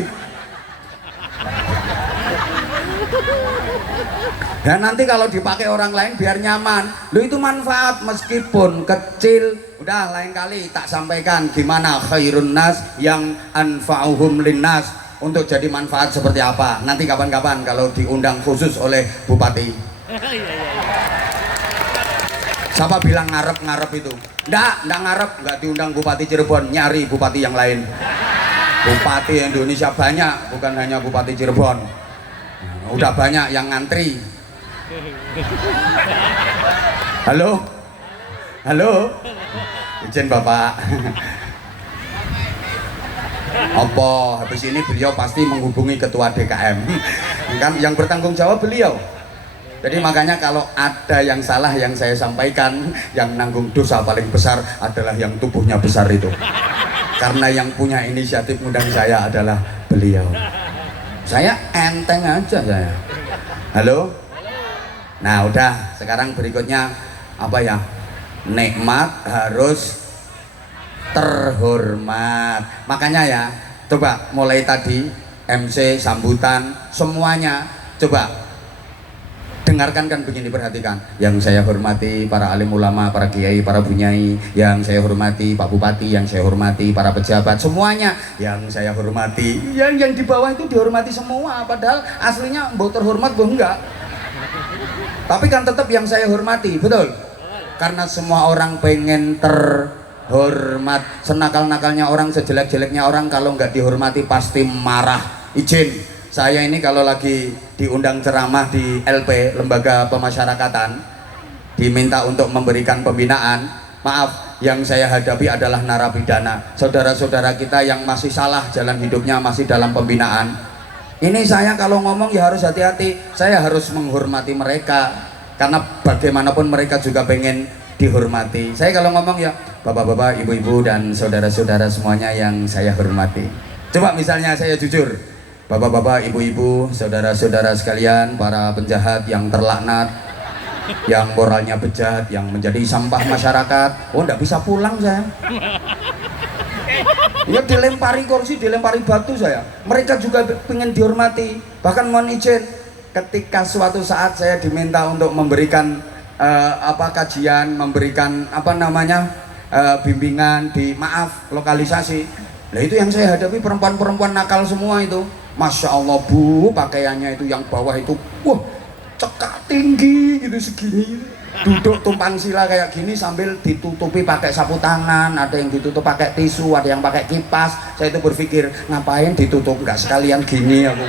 Dan nanti kalau dipakai orang lain biar nyaman. Lo itu manfaat meskipun kecil. Udah lain kali tak sampaikan gimana khairun nas yang anfa'uhum linnas. Untuk jadi manfaat seperti apa. Nanti kapan-kapan kalau diundang khusus oleh Bupati. Siapa bilang ngarep-ngarep itu? Nggak ngarep, nggak diundang Bupati Cirebon, nyari bupati yang lain. Bupati Indonesia banyak, bukan hanya Bupati Cirebon. Udah banyak yang ngantri. Halo? Halo? Izin Bapak. Apa habis ini beliau pasti menghubungi ketua DKM. Kan yang bertanggung jawab beliau. Jadi makanya kalau ada yang salah yang saya sampaikan, yang nanggung dosa paling besar adalah yang tubuhnya besar itu. Karena yang punya inisiatif undang saya adalah beliau. Saya enteng aja saya. Halo? Nah udah, sekarang berikutnya apa ya? Nikmat harus terhormat. Makanya ya, coba mulai tadi MC, sambutan, semuanya coba dengarkan kan begini, perhatikan. Yang saya hormati para alim ulama, para kiai, para bunyai, yang saya hormati Pak Bupati, yang saya hormati para pejabat, semuanya yang saya hormati. Yang di bawah itu dihormati semua, padahal aslinya mbok terhormat mbok enggak. Tapi kan tetap yang saya hormati, betul? Karena semua orang pengen terhormat. Senakal-nakalnya orang, sejelek-jeleknya orang, kalau nggak dihormati pasti marah. Izin. Saya ini kalau lagi diundang ceramah di LP, Lembaga Pemasyarakatan, diminta untuk memberikan pembinaan, maaf, yang saya hadapi adalah narapidana, saudara-saudara kita yang masih salah jalan hidupnya, masih dalam pembinaan. Ini saya kalau ngomong ya harus hati-hati, saya harus menghormati mereka, karena bagaimanapun mereka juga pengen dihormati. Saya kalau ngomong ya bapak-bapak, ibu-ibu, dan saudara-saudara semuanya yang saya hormati. Coba misalnya saya jujur, bapak-bapak, ibu-ibu, saudara-saudara sekalian, para penjahat yang terlaknat, yang moralnya bejat, yang menjadi sampah masyarakat. Oh, enggak bisa pulang saya. Ya dilempari kursi, dilempari batu saya. Mereka juga pengen dihormati. Bahkan mohon izin, ketika suatu saat saya diminta untuk memberikan kajian, memberikan bimbingan di lokalisasi. Nah itu yang saya hadapi perempuan-perempuan nakal semua itu. Masya Allah Bu, pakaiannya itu yang bawah itu, wah cekak tinggi gitu segini. duduk tumpang sila kayak gini sambil ditutupi pakai sapu tangan, ada yang ditutup pakai tisu, ada yang pakai kipas. Saya itu berpikir ngapain ditutup, nggak sekalian gini aku.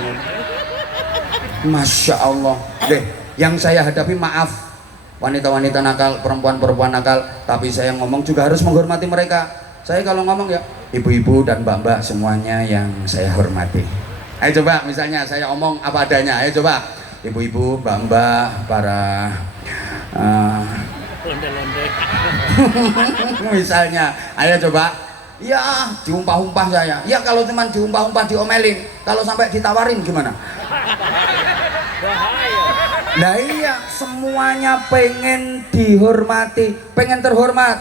Masya Allah deh, yang saya hadapi, maaf wanita-wanita nakal, perempuan-perempuan nakal, tapi saya ngomong juga harus menghormati mereka. Saya kalau ngomong ya ibu-ibu dan mbak-mbak semuanya yang saya hormati. Ayo coba misalnya saya omong apa adanya, ayo coba ibu-ibu, mbak-mbak, para Londe-londe. misalnya, ayo coba. Ya diumpah-umpah saya. Ya kalau cuma diumpah-umpah, diomelin, kalau sampai ditawarin gimana? Nah iya, semuanya pengen dihormati, pengen terhormat.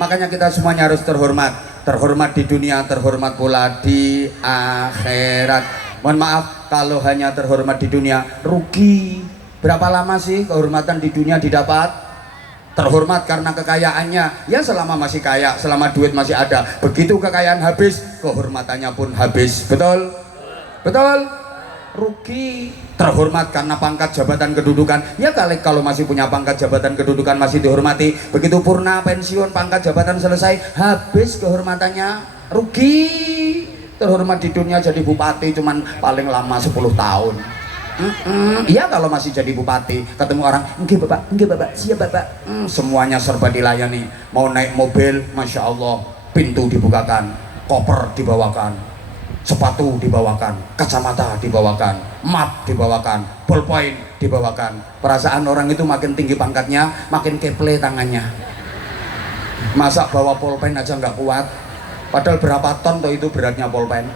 Makanya kita semuanya harus terhormat. Terhormat di dunia, terhormat pula di akhirat. Mohon maaf kalau hanya terhormat di dunia, rugi. Berapa lama sih kehormatan di dunia didapat? Terhormat karena kekayaannya, ya selama masih kaya, selama duit masih ada. Begitu kekayaan habis, kehormatannya pun habis. Betul? Betul? Rugi. Terhormat karena pangkat, jabatan, kedudukan, ya kalau masih punya pangkat, jabatan, kedudukan masih dihormati. Begitu purna pensiun, pangkat, jabatan selesai, habis kehormatannya, rugi. Terhormat di dunia jadi bupati cuman paling lama 10 tahun. Iya kalau masih jadi bupati, ketemu orang, enggak bapak, siap bapak. Semuanya serba dilayani. Mau naik mobil, masya Allah, pintu dibukakan, koper dibawakan, sepatu dibawakan, kacamata dibawakan, map dibawakan, ballpoint dibawakan. Perasaan orang itu makin tinggi pangkatnya, makin keple tangannya. Masa bawa pulpen aja nggak kuat, padahal berapa ton toh itu beratnya pulpen.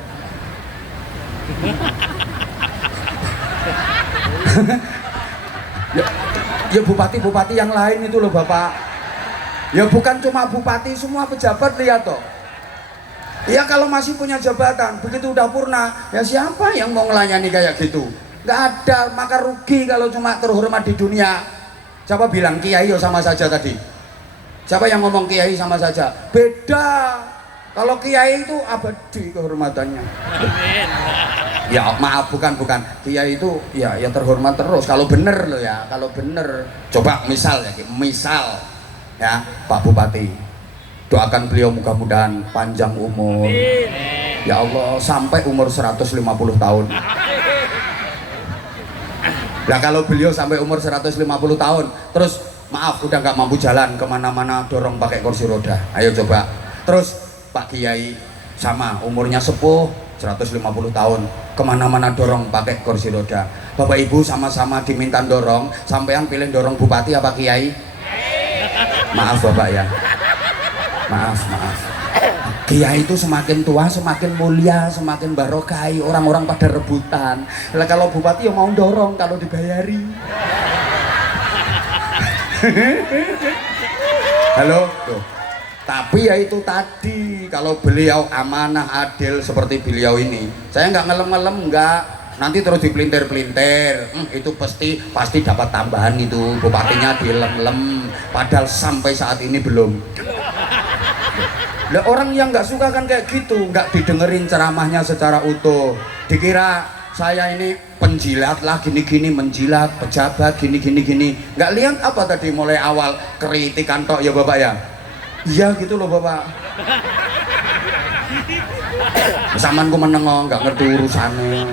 Ya bupati-bupati yang lain itu loh bapak. Ya bukan cuma bupati, semua pejabat lihat toh. Ya kalau masih punya jabatan, begitu udah purna, ya siapa yang mau ngelayani kayak gitu? Nggak ada, maka rugi kalau cuma terhormat di dunia. Siapa bilang kiai sama saja tadi? Siapa yang ngomong kiai sama saja? Beda. Kalau kiai itu abadi kehormatannya. Ya maaf, bukan kiai itu ya terhormat terus kalau bener loh ya, kalau bener. Coba misal ya Pak Bupati, doakan beliau mudah-mudahan panjang umur. Ya Allah sampai umur 150 tahun. Nah kalau beliau sampai umur 150 tahun terus maaf udah nggak mampu jalan kemana-mana, dorong pakai kursi roda, ayo coba. Terus Pak Kiai sama umurnya sepuh 150 tahun, kemana-mana dorong pakai kursi roda. Bapak Ibu sama-sama diminta dorong, sampean pilih dorong bupati apa kiai? Maaf bapak ya, maaf. Kiai itu semakin tua semakin mulia, semakin barokai, orang-orang pada rebutan. Lah kalau bupati yang mau dorong kalau dibayari. Halo tuh. Tapi ya itu tadi, kalau beliau amanah adil seperti beliau ini, saya nggak ngelem-ngelem, nggak. Nanti terus dipelintir-pelintir, itu pasti dapat tambahan itu, bupatinya dilem-lem, padahal sampai saat ini belum. Nah, orang yang nggak suka kan kayak gitu, nggak didengerin ceramahnya secara utuh, dikira saya ini penjilat lah gini-gini, menjilat pejabat gini-gini, nggak lihat apa tadi mulai awal kritikan tok ya bapak ya. Iya gitu loh bapak. Samanku menengok nggak ngerti urusannya.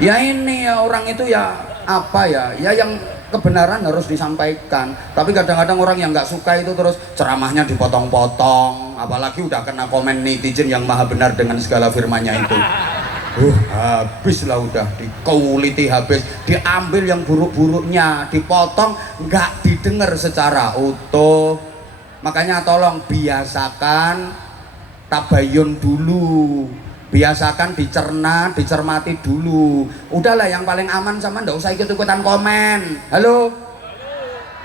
Ya ini ya orang itu ya apa ya yang kebenaran harus disampaikan. Tapi kadang-kadang orang yang nggak suka itu terus ceramahnya dipotong-potong. Apalagi udah kena komen netizen yang maha benar dengan segala firmannya itu. Habis lah udah dikuliti habis, diambil yang buruk-buruknya, dipotong, nggak didengar secara utuh. Makanya tolong biasakan tabayun dulu, biasakan dicerna, dicermati dulu. Udahlah yang paling aman sama nggak usah ikut-ikutan komen. Halo?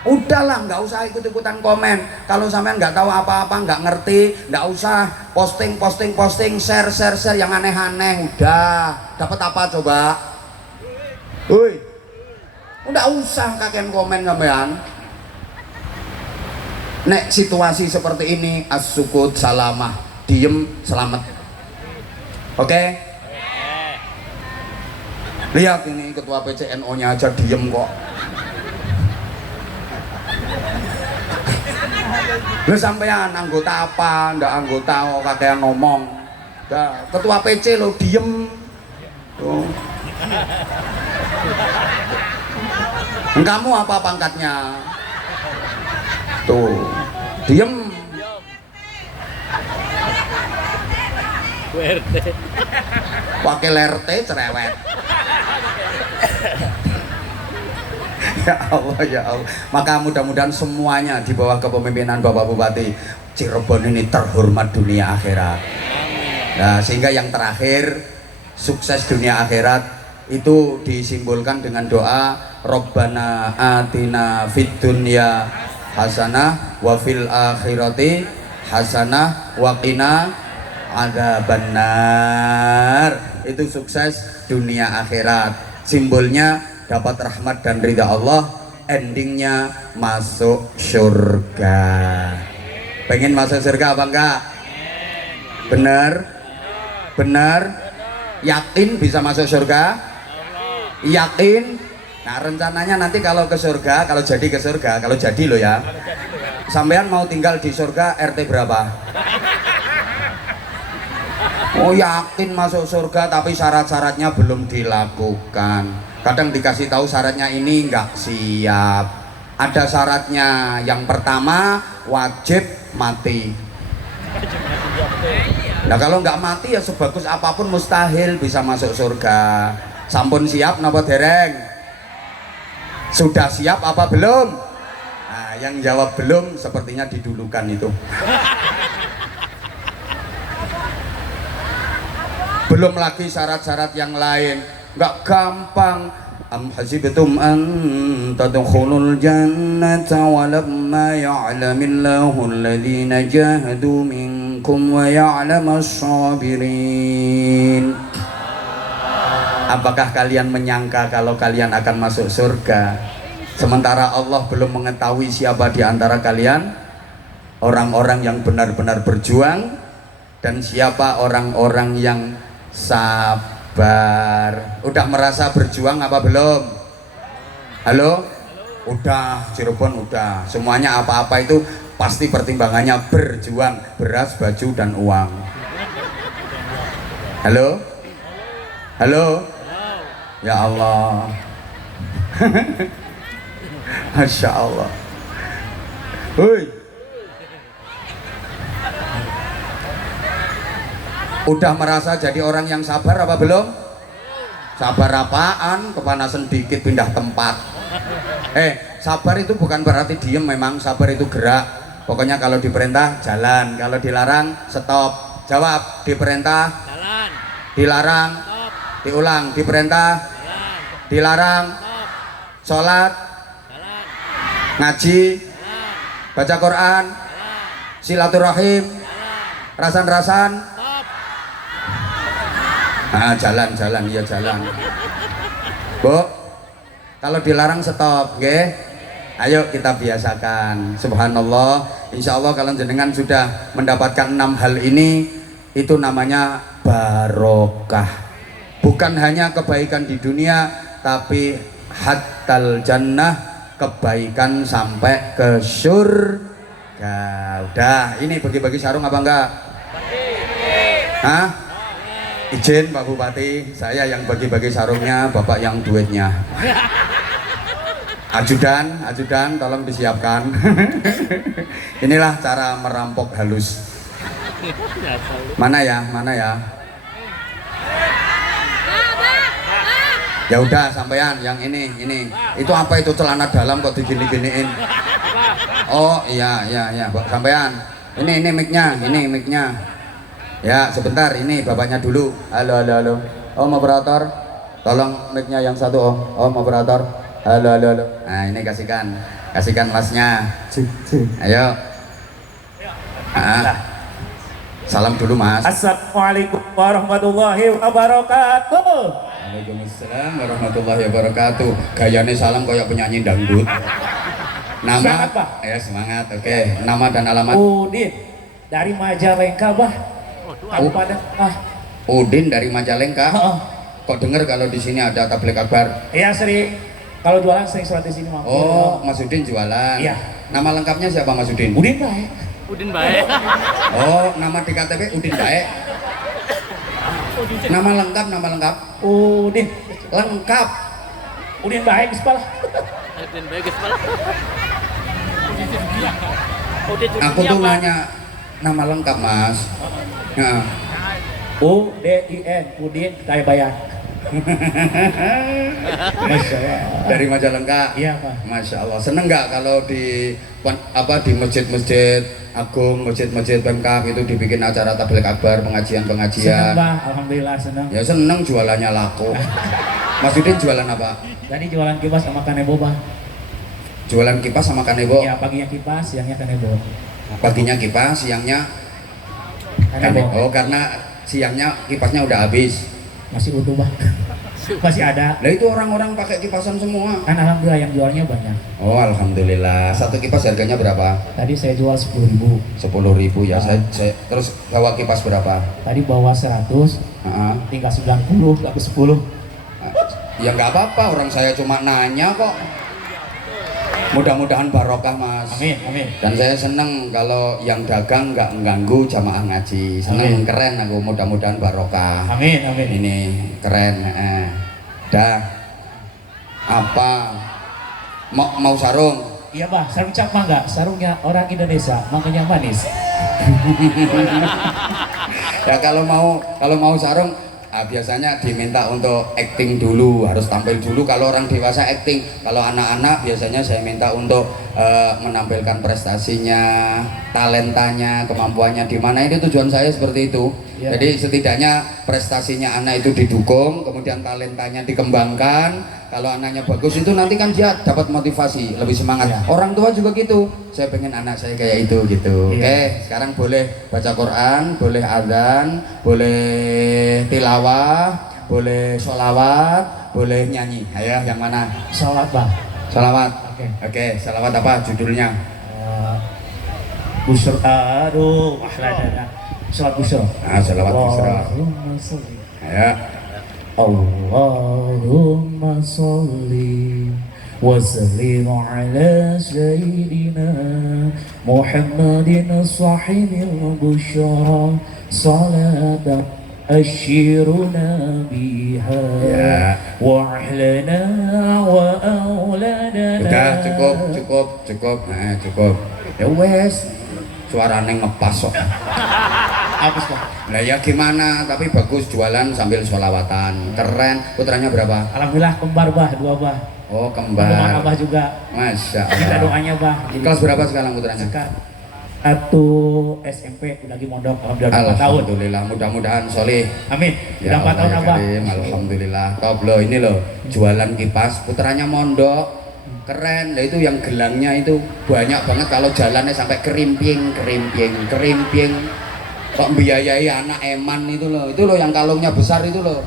Udahlah nggak usah ikut-ikutan komen. Kalau sampean nggak tahu apa-apa, nggak ngerti, nggak usah posting, share yang aneh-aneh. Udah, dapat apa coba? Woi, nggak usah kakek komen sampean. Nek situasi seperti ini as-sukut salamah, diem selamat. Oke? Lihat ini ketua PCNO nya aja diem kok. Lu sampean anggota apa? Ndak anggota kok kakean ngomong. Ketua PC lo diem. Tuh. Kamu apa pangkatnya? Tuh, diem. WRT. Wakil RT cerewet. Ya Allah, ya Allah. Maka mudah-mudahan semuanya di bawah kepemimpinan Bapak Bupati Cirebon ini terhormat dunia akhirat. Nah, sehingga yang terakhir sukses dunia akhirat itu disimbolkan dengan doa Rabbana atina fid dunya hasanah wa fil akhirati hasanah wa qina adzabannar. Itu sukses dunia akhirat. Simbolnya dapat rahmat dan ridha Allah, endingnya masuk surga. Pengen masuk surga apa enggak? Benar? Benar? Yakin bisa masuk surga? Yakin? Nah, rencananya nanti kalau ke surga, kalau jadi ke surga, kalau jadi lo ya, sampean mau tinggal di surga RT berapa? Oh, yakin masuk surga tapi syarat-syaratnya belum dilakukan. Kadang dikasih tahu syaratnya ini enggak siap. Ada syaratnya. Yang pertama wajib mati. Nah, kalau nggak mati ya sebagus apapun mustahil bisa masuk surga. Sampun siap napa dereng? Sudah siap apa belum? Nah, yang jawab belum sepertinya didulukan itu. Belum lagi syarat-syarat yang lain. Nggak gampang. Am hasibtum an tadkhulul jannata wa lamma ya'lamillahu alladhina jahadu minkum wa ya'lamas sabirin. Apakah kalian menyangka kalau kalian akan masuk surga sementara Allah belum mengetahui siapa di antara kalian orang-orang yang benar-benar berjuang dan siapa orang-orang yang sabar? Udah merasa berjuang apa belum? Halo? Udah, Cirebon udah. Semuanya apa-apa itu pasti pertimbangannya berjuang, beras, baju dan uang. Halo? Halo? Ya Allah. Masya Allah. Hui. Udah merasa jadi orang yang sabar apa belum? Sabar apaan? Kepanasan dikit pindah tempat. Sabar itu bukan berarti diem, memang sabar itu gerak. Pokoknya kalau diperintah jalan, kalau dilarang stop. Jawab, diperintah Jalan. dilarang Stop. diulang, diperintah Jalan. dilarang, Stop. sholat, Jalan. ngaji, Jalan. baca Quran, Jalan. silaturahim, Jalan. rasan-rasan. Stop. Nah, jalan-jalan, iya jalan. Bu, kalau dilarang stop, nggih. Ayo kita biasakan. Subhanallah. Insya Allah kalau jenengan sudah mendapatkan 6 hal ini, itu namanya barokah. Bukan hanya kebaikan di dunia, tapi hattal jannah, kebaikan sampai ke surga. Udah, ini bagi-bagi sarung apa enggak? Hah? Izin Pak Bupati, saya yang bagi-bagi sarungnya, Bapak yang duitnya. Ajudan, tolong disiapkan. Inilah cara merampok halus. Mana ya? Ya udah sampean yang ini. Itu apa itu celana dalam kok digini-giniin? Oh iya, sampean. Ini mic-nya, Ya sebentar, ini bapaknya dulu. Halo. Om operator, tolong mic-nya yang satu om. Om operator. Halo. Nah ini kasihkan masnya. Ayo. Salam dulu mas. Assalamualaikum warahmatullahi wabarakatuh. Waalaikumsalam warahmatullahi wabarakatuh. Gayanya salam kayak penyanyi dangdut. Nama? Semangat, Pak. Ya semangat. Oke. Nama dan alamat. Udin dari Majalengka, Bah. Kabupaten. Udin dari Majalengka. Heeh. Kok dengar kalau di sini ada tablik akbar? Iya sering. Kalau jualan sering sholat di sini, Mang. Oh, Mas Udin jualan. Iya. Nama lengkapnya siapa Mas Udin? Udin baik. Udin baik. Oh, nama di KTP Udin Baik. Nama lengkap. Udin. Lengkap. Udin baik sekolah. Udin baik kepala. Udin Aku tuh nanya nama lengkap Mas. Nah, UDIN, Udin kayak bayar. Masya Allah. dari Majalengka. Iya Pak. Masya Allah. Seneng nggak kalau di di masjid-masjid agung, masjid-masjid Pemkab itu dibikin acara tabligh akbar, Senang pengajian-pengajian? Pak, alhamdulillah senang. Ya seneng, jualannya laku. Mas Udin jualan apa? Tadi jualan kipas sama kanebo Pak. Jualan kipas sama kanebo. Iya, paginya kipas, siangnya kanebo. Paginya kipas, siangnya kanebo. Oh, karena siangnya kipasnya udah habis. Masih utuh Pak. Masih ada. Lah itu orang-orang pakai kipasan semua. Kan alhamdulillah yang jualnya banyak. Oh, alhamdulillah. Satu kipas harganya berapa? Tadi saya jual 10.000. 10.000 ya. Saya terus bawa kipas berapa? Tadi bawa 100, Heeh. tinggal 90, laku 10. Ya nggak apa-apa, orang saya cuma nanya kok. Mudah-mudahan barokah Mas. Amin, amin. Dan saya seneng kalau yang dagang nggak mengganggu jamaah ngaji. Seneng, Amin. keren aku. Mudah-mudahan barokah. Amin, amin. Ini keren. Dah. Apa? Mau sarung? Iya Pak, sarung cap mangga, sarungnya orang Indonesia, mangganya manis. Ya kalau mau sarung, biasanya diminta untuk acting dulu, harus tampil dulu. Kalau orang dewasa acting, kalau anak-anak biasanya saya minta untuk menampilkan prestasinya, talentanya, kemampuannya di mana. Ini tujuan saya seperti itu. Ya. Jadi setidaknya prestasinya anak itu didukung, kemudian talentanya dikembangkan. Kalau anaknya bagus itu nanti kan dia dapat motivasi, lebih semangat. Ya. Orang tua juga gitu. Saya pengen anak saya kayak itu gitu. Ya. Oke, sekarang boleh baca Quran, boleh adzan, boleh tilawah, boleh sholawat, boleh nyanyi. Ayo, yang mana? Salawat Pak. Sholawat. Oke. Oke, sholawat apa judulnya? Busur, aduh, ahladana. Salat busur. Sholawat Busra. Allahumma sholli. Ayo. Allahumma sholli wa sallim ala sayyidina Muhammadin sahibil busyara salatan أشيرنا بها Ya. وأهلنا وأولادنا. Udah cukup. Cukup. Ya wes. Suaranya ngepas kok. Habis Pak. Lah ya gimana? Tapi bagus jualan sambil sholawatan. Keren. Putranya berapa? Alhamdulillah kembar bah, 2 bah. Oh, Kembar kembar. abah juga. Masya Minta Allah. doanya bah. Jadi Kelas berapa sekarang putranya? Satu SMP lagi mondok, alhamdulillah 4 tahun. Alhamdulillah, mudah-mudahan soleh. Amin. Ya Udah 4 tahun Allah, abah. Karim, alhamdulillah. Top loh, ini loh jualan kipas. Putranya mondok, keren. Lah itu yang gelangnya itu banyak banget. Kalau jalannya sampai kerimping. Kok biayai anak eman itu loh yang kalungnya besar itu loh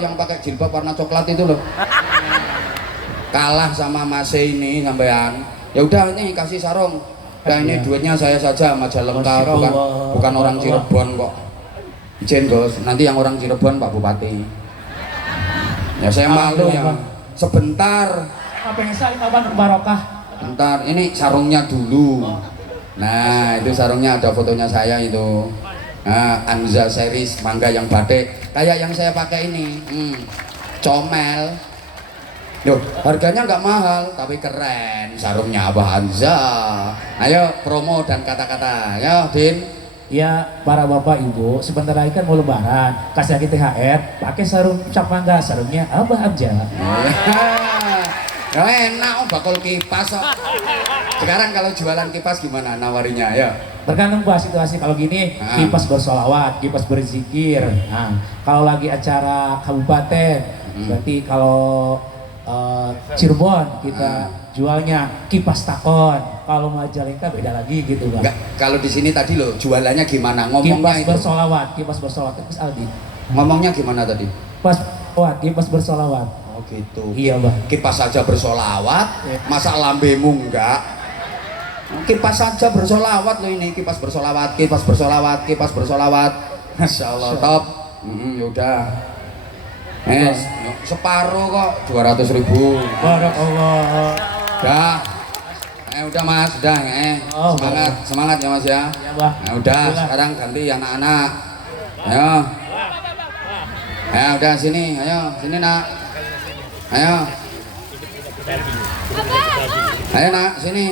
yang pakai jilbab warna coklat itu loh. Kalah sama Mas ini sampean. Ya udah ini kasih sarung. Nah ini duitnya saya saja, Majalengka, bukan orang Cirebon kok. Izin Gus, nanti yang orang Cirebon Pak Bupati. Ya saya malu ya. Sebentar, Apa yang saling abang barokah? bentar. Ini sarungnya dulu. Nah itu sarungnya ada fotonya saya itu. Nah, Anza series mangga yang batik, kayak yang saya pakai ini. Comel. Loh, harganya nggak mahal, tapi keren. Sarungnya Abah Anza. Ayo promo dan kata-kata. Ayo, Din. Ya, para bapak ibu, sebentar lagi kan mau lebaran, kasih lagi THR, pakai sarung cap mangga, sarungnya Abah aja. Ya enak, bakal kipas kok. Sekarang kalau jualan kipas gimana nawarinya? Ya. Tergantung bah situasi, kalau gini kipas bersolawat, kipas berzikir. Nah, kalau lagi acara kabupaten, berarti kalau Cirebon kita jualnya kipas takon. Kalau Majalengka beda lagi gitu bang. Enggak, kalau di sini tadi loh jualannya gimana? Ngomongnya Kipas itu. kipas bersolawat, terus Aldi. Ngomongnya gimana tadi? Kipas bersolawat. Oh gitu. Iya bang. Kipas saja bersolawat, Iya. masa lambemu enggak? Kipas saja bersolawat loh ini, kipas bersolawat. Masya Allah, top. Yaudah. Separuh kok, 200.000. Barakallah. Dah. Udah Mas, udah Oh, semangat, semangat ya Mas ya. Ya, Mbah. Udah, Alhamdulillah. sekarang ganti anak-anak. Ayo. Udah sini, ayo, sini nak. Ayo. Ayo nak, sini.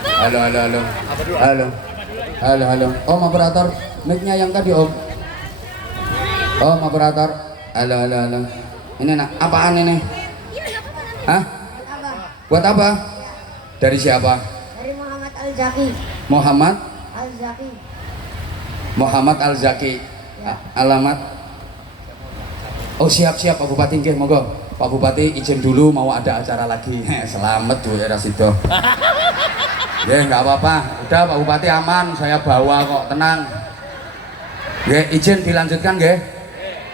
Halo, halo, halo. Halo. Halo, halo. Om operator, mic-nya yang tadi Om. Om operator. Halo, halo, halo. Ini nak, apaan ini? Hah? Buat apa? Dari siapa? Dari Muhammad Al-Zaki. Muhammad Al-Zaki. Muhammad Al-Zaki. Alamat. Oh siap Pak Bupati nggih monggo. Pak Bupati izin dulu mau ada acara lagi. Selamat Bu era situ. Ya nggak apa-apa. Udah Pak Bupati aman, saya bawa kok, tenang. Nggih, izin dilanjutkan nggih.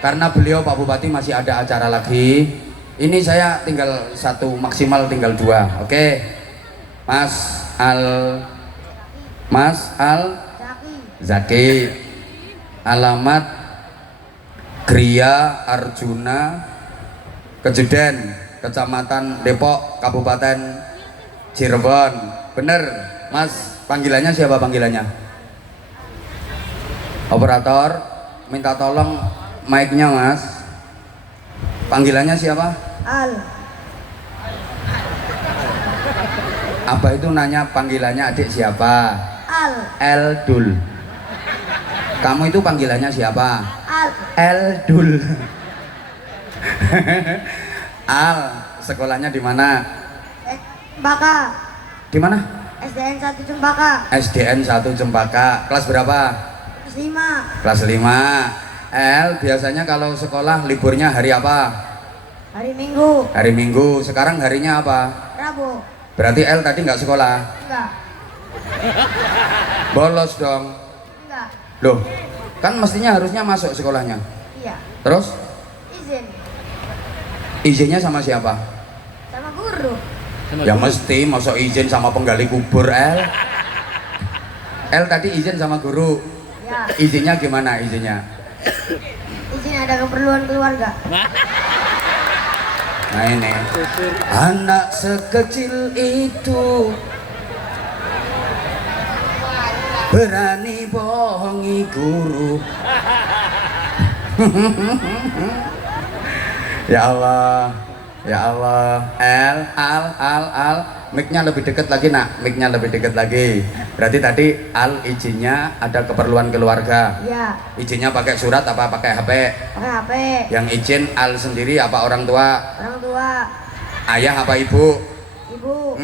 Karena beliau Pak Bupati masih ada acara lagi. Ini saya tinggal satu, maksimal tinggal dua. Oke. Mas Al Zaki. Zaki. Alamat Gria Arjuna Kejeden, Kecamatan Depok, Kabupaten Cirebon. Bener Mas, panggilannya siapa panggilannya? Operator, minta tolong mic-nya Mas. Panggilannya siapa? Al. Abah itu nanya panggilannya adik siapa? Al. Eldul. Kamu itu panggilannya siapa? Al. Eldul. Al, sekolahnya di mana? Baka. Di mana? SDN 1 Cempaka. SDN 1 Cempaka. Kelas berapa? Kelas 5. Kelas 5. El, biasanya kalau sekolah liburnya hari apa? Hari Minggu. Hari Minggu. Sekarang harinya apa? Rabu. Berarti El tadi nggak sekolah? Enggak. Bolos dong. Enggak. Loh, kan mestinya harusnya masuk sekolahnya. Iya. Terus Izin. izinnya sama siapa? Sama guru. Ya mesti, masuk izin sama penggali kubur El. El tadi izin sama guru. Ya. Izinnya gimana izinnya? Izin ada keperluan keluarga. Nah ini, anak sekecil itu berani bohongi guru. Ya Allah, ya Allah. Al, mic-nya lebih dekat lagi nak, mic-nya lebih dekat lagi. Berarti tadi Al izinnya ada keperluan keluarga. Ya. Izinnya pakai surat apa pakai HP? Pakai HP. Yang izin Al sendiri apa orang tua? Orang tua. Ayah apa ibu? Ibu.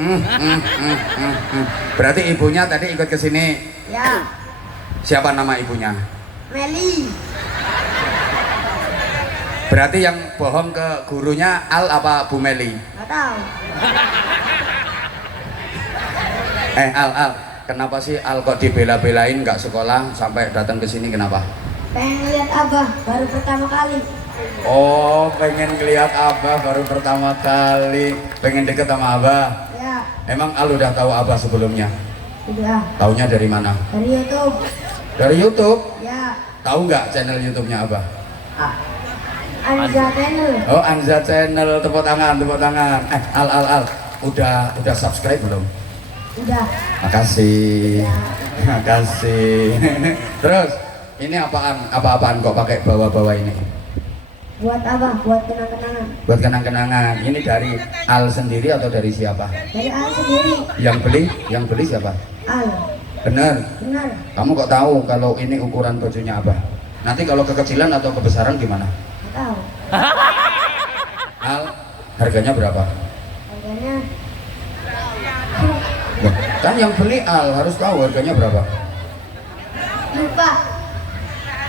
Berarti ibunya tadi ikut ke sini. Ya. Siapa nama ibunya? Meli. Berarti yang bohong ke gurunya Al apa Bu Meli? Nggak tahu. Al, kenapa sih Al kok dibela-belain nggak sekolah sampai datang ke sini kenapa? Pengen lihat Abah baru pertama kali. Oh, pengen ngeliat Abah baru pertama kali. Pengen deket sama Abah. Ya. Emang Al udah tahu Abah sebelumnya? Udah. Taunya dari mana? Dari YouTube. Dari YouTube. Ya. Tahu nggak channel YouTube-nya Abah? Ah. Anza Channel. Oh, Anza Channel, tepuk tangan, tepuk tangan. Al, udah subscribe belum? Udah. Makasih, makasih. Terus, ini apaan kok pakai bawa-bawa ini? Buat Abah, buat kenang-kenangan. Buat kenang-kenangan. Ini dari Al sendiri atau dari siapa? Dari Al sendiri. Yang beli siapa? Al. Bener. Benar. Kamu kok tahu kalau ini ukuran bajunya Abah? Nanti kalau kekecilan atau kebesaran gimana? Nggak tahu. Al, harganya berapa? Harganya Loh, kan yang beli Al harus tahu harganya berapa? lupa.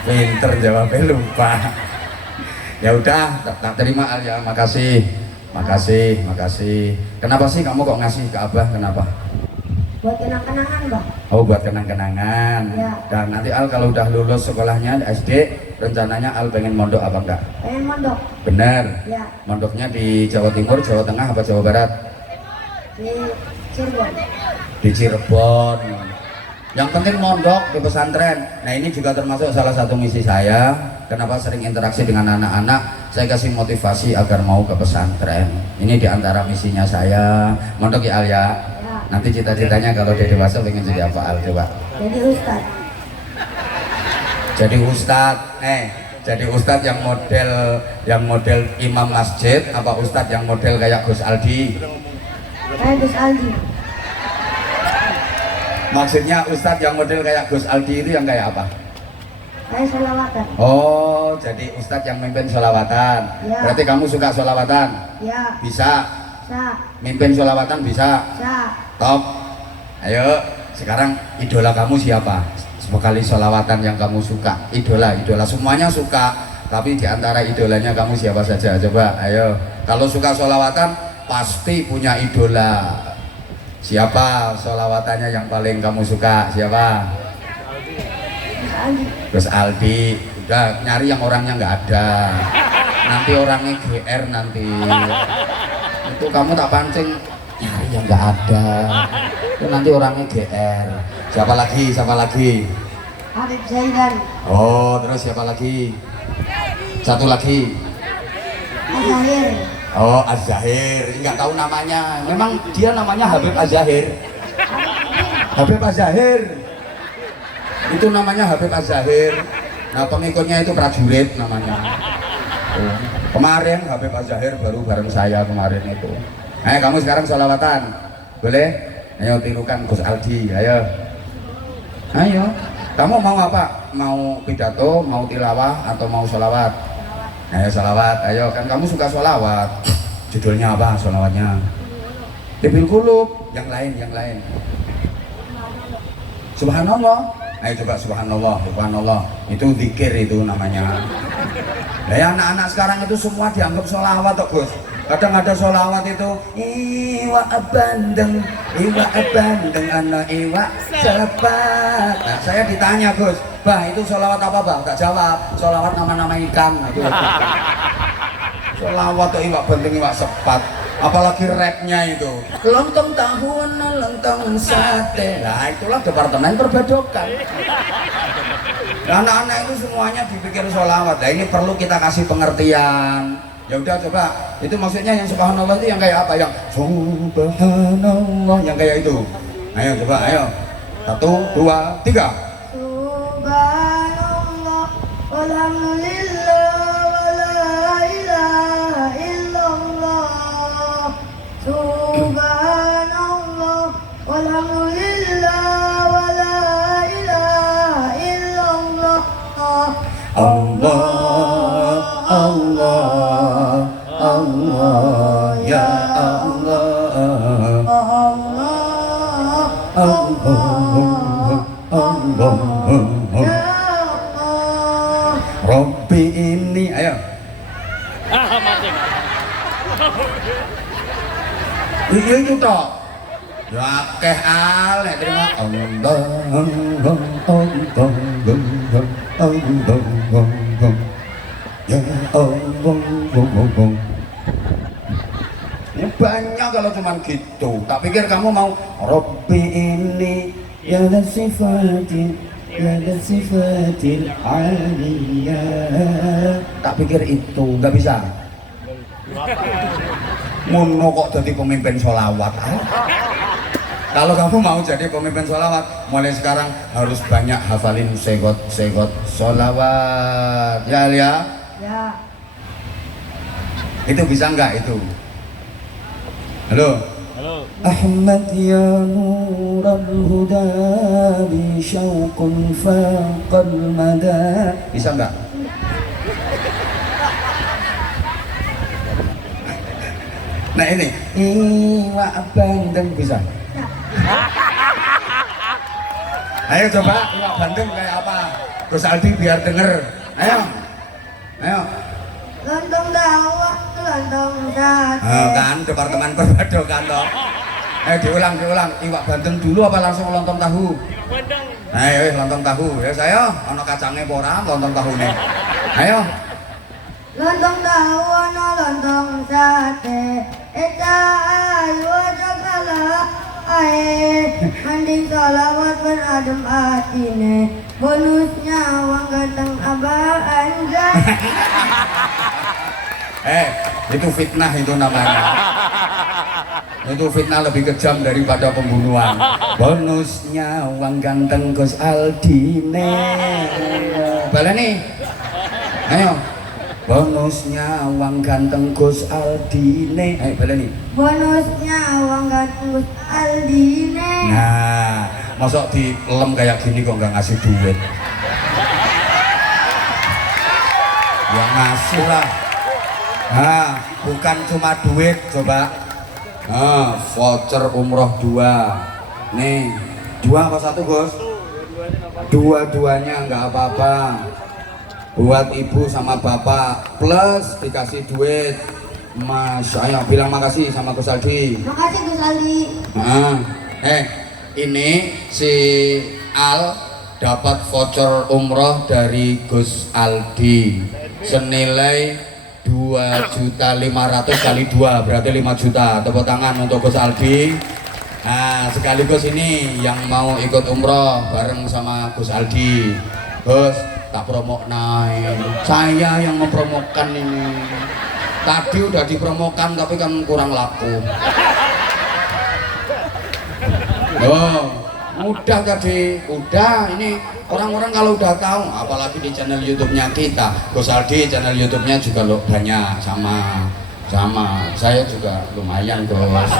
Pinter jawabnya lupa. Ya udah, tak terima Al ya, makasih. Kenapa sih kamu kok ngasih ke Abah? Kenapa? Buat kenang-kenangan, Bang. Oh, buat kenang-kenangan. Ya. Dan nanti Al kalau udah lulus sekolahnya di SD, rencananya Al pengen mondok apa enggak? Pengen mondok. Bener. Ya. Mondoknya di Jawa Timur, Jawa Tengah, apa Jawa Barat? Di Cirebon. Di Cirebon. Yang penting mondok di pesantren. Nah ini juga termasuk salah satu misi saya. Kenapa sering interaksi dengan anak-anak? saya kasih motivasi agar mau ke pesantren. Ini diantara misinya saya. Mondok ya Al ya. Nanti cita-citanya kalau dia dewasa pengen jadi apa Al coba? Jadi ustad. Jadi ustad. Jadi ustad yang model imam masjid apa ustad yang model kayak Gus Aldi? Kayak Gus Aldi. Maksudnya ustad yang model kayak Gus Aldi itu yang kayak apa? Kayak sholawatan. Oh, jadi ustadz yang mimpin sholawatan. Ya. Berarti kamu suka sholawatan? Ya. Bisa? Sa. Mimpin sholawatan bisa? Sa. Top. Ayo, sekarang idola kamu siapa? Sekali sholawatan yang kamu suka. Idola semuanya suka. Tapi diantara idolanya kamu siapa saja? Coba, ayo. Kalau suka sholawatan, pasti punya idola. Siapa sholawatannya yang paling kamu suka? Siapa? Gus Aldi. Terus Aldi, udah nyari yang orangnya nggak ada. Nanti orangnya GR nanti. Itu kamu tak pancing nyari yang nggak ada. Itu nanti orangnya GR. Siapa lagi? Siapa lagi? Habib Zaidan. Oh, terus siapa lagi? Satu lagi. Azahir. Oh, Az-Zahir. Nggak tahu namanya. Memang dia namanya Habib Az-Zahir. Habib Az-Zahir. Itu namanya Habib Az-Zahir. Nah, pengikutnya itu prajurit namanya. Oh. Kemarin Habib Az-Zahir baru bareng saya kemarin itu. Ayo kamu sekarang sholawatan. Boleh? Ayo tirukan Gus Aldi. Ayo. Ayo. Kamu mau apa? Mau pidato, mau tilawah, atau mau sholawat? Ayo sholawat. Ayo, kan kamu suka sholawat. Judulnya apa sholawatnya? Tibil Qulub. Yang lain. Subhanallah. Ayo coba subhanallah. Itu zikir itu namanya. Nah, ya anak-anak sekarang itu semua dianggap sholawat toh Gus. Kadang ada sholawat itu iwa abandeng anak iwa cepat. Nah, saya ditanya Gus, bah itu sholawat apa bang? Tak jawab, sholawat nama-nama ikan. Sholawat tuh iwa bandeng iwa sepat. Apalagi rapnya itu lontong tahu lontong sate. Nah itulah departemen perbedokan. Anak-anak itu semuanya dipikir sholawat. Nah ini perlu kita kasih pengertian. Ya udah coba, itu maksudnya yang subhanallah itu yang kayak apa? Yang subhanallah yang kayak itu. Ayo coba, ayo. 1, 2, 3. Subhanallah walhamdulillah wala ilaha illallah. Subhanallah walhamdulillah wala ilaha illallah. Allah ya Allah Rabbi ini ayo Mati. itu toh ya keh al nek terima ya Allah. Ini banyak kalau cuman gitu. Tak pikir kamu mau Rabbi ini ya sifatil aliyah. Tak pikir itu nggak bisa. Mono kok jadi pemimpin sholawat. Kalau kamu mau jadi pemimpin sholawat, mulai sekarang harus banyak hafalin segot sholawat. Ya Alia? Ya. Itu bisa nggak itu? Halo? Ahmad ya nural huda bi syauqun faqal mada. Bisa nggak? Nah ini iwa bandeng bisa. Ayo coba iwa bandeng kayak apa? Gus Aldi biar denger. Ayo. Lontong dakwah, lontong sate. Kan departemen perbadokan toh. Ayo diulang. Iwak bandeng dulu apa langsung lontong tahu? Bandeng. Ayo lontong tahu. Ya saya ono kacangnya pora lontong tahune. Ayo. Lontong dakwah, lontong sate. Eta ayu segala ae. Mending sholawat ben adem atine. Bonusnya uang ganteng Abah Anzar. Itu fitnah itu namanya. Itu fitnah lebih kejam daripada pembunuhan. Bonusnya uang ganteng Gus Aldine. Baleni. Ayo. Bonusnya uang ganteng Gus Aldine. Ayo baleni. Bonusnya uang ganteng Gus Aldine. Nah, masuk di lem kayak gini kok nggak ngasih duit? Ya ngasih lah. Nah, bukan cuma duit, coba. Nah, voucher umroh 2. Nih, 2 apa 1 Gus? Dua-duanya nggak apa-apa. Buat ibu sama bapak, plus dikasih duit. Mas, ayo bilang makasih sama Gus Aldi. Makasih Gus Aldi. Nah, ini si Al dapat voucher umroh dari Gus Aldi senilai 2.500.000 kali 2 berarti 5 juta. Tepuk tangan untuk Gus Aldi. Nah, sekaligus ini yang mau ikut umroh bareng sama Gus Aldi. Gus, tak promoknain. Saya yang mempromokan ini. Tadi udah dipromokan tapi kan kurang laku. Oh, mudah tadi, udah ini orang-orang kalau udah tahu, apalagi di channel YouTube-nya kita, Gus Aldi channel YouTube-nya juga lo banyak sama saya juga lumayan Gus.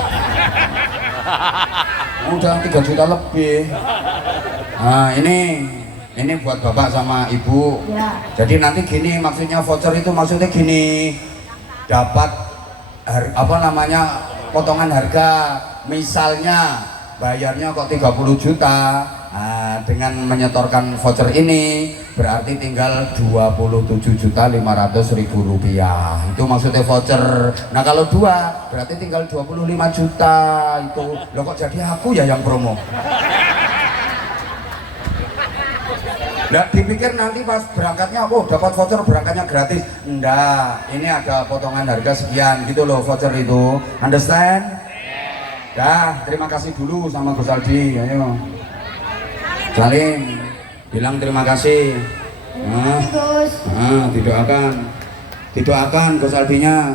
Udah 3 juta lebih. Nah ini buat bapak sama ibu. Ya. Jadi nanti gini maksudnya voucher itu maksudnya gini, dapat apa namanya potongan harga, misalnya bayarnya kok 30 juta. Nah, dengan menyetorkan voucher ini berarti tinggal 27.500.000 rupiah. Itu maksudnya voucher. Nah kalau 2 berarti tinggal 25 juta. Itu loh, kok jadi aku ya yang promo? Nggak dipikir nanti pas berangkatnya, oh dapat voucher berangkatnya gratis. Enggak, ini ada potongan harga sekian gitu loh voucher itu. Understand? Dah, terima kasih dulu sama Gus Aldi. Ayo. Salim, bilang terima kasih. Terima kasih Gus. Didoakan Gus Aldinya.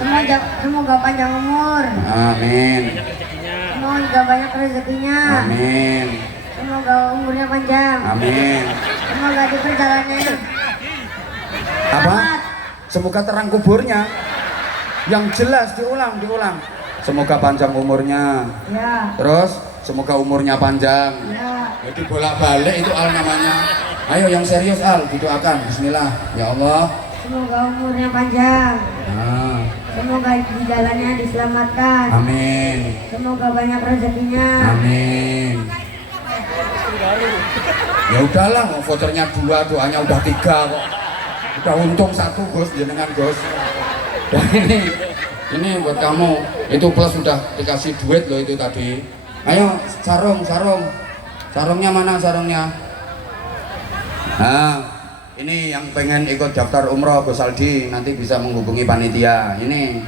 Semoga panjang umur. Amin. Semoga banyak rezekinya. Amin. Semoga umurnya panjang. Amin. Semoga di perjalanannya. Apa? Semoga terang kuburnya. Yang jelas diulang. Semoga panjang umurnya. Ya. Terus semoga umurnya panjang. Ya. Jadi bolak-balik itu Al namanya. Ayo yang serius Al, didoakan. Bismillah. Ya Allah. Semoga umurnya panjang. Nah, Semoga di jalannya diselamatkan. amin. Semoga banyak rezekinya. Amin. Ya udahlah, vouchernya 2, doanya udah 3 kok. Udah untung 1 Gus, jenengan Gus. Dan ini buat kamu. Itu plus sudah dikasih duit loh itu tadi. Ayo sarung. Sarungnya mana sarungnya? Nah, ini yang pengen ikut daftar umroh Gus Aldi nanti bisa menghubungi panitia. Ini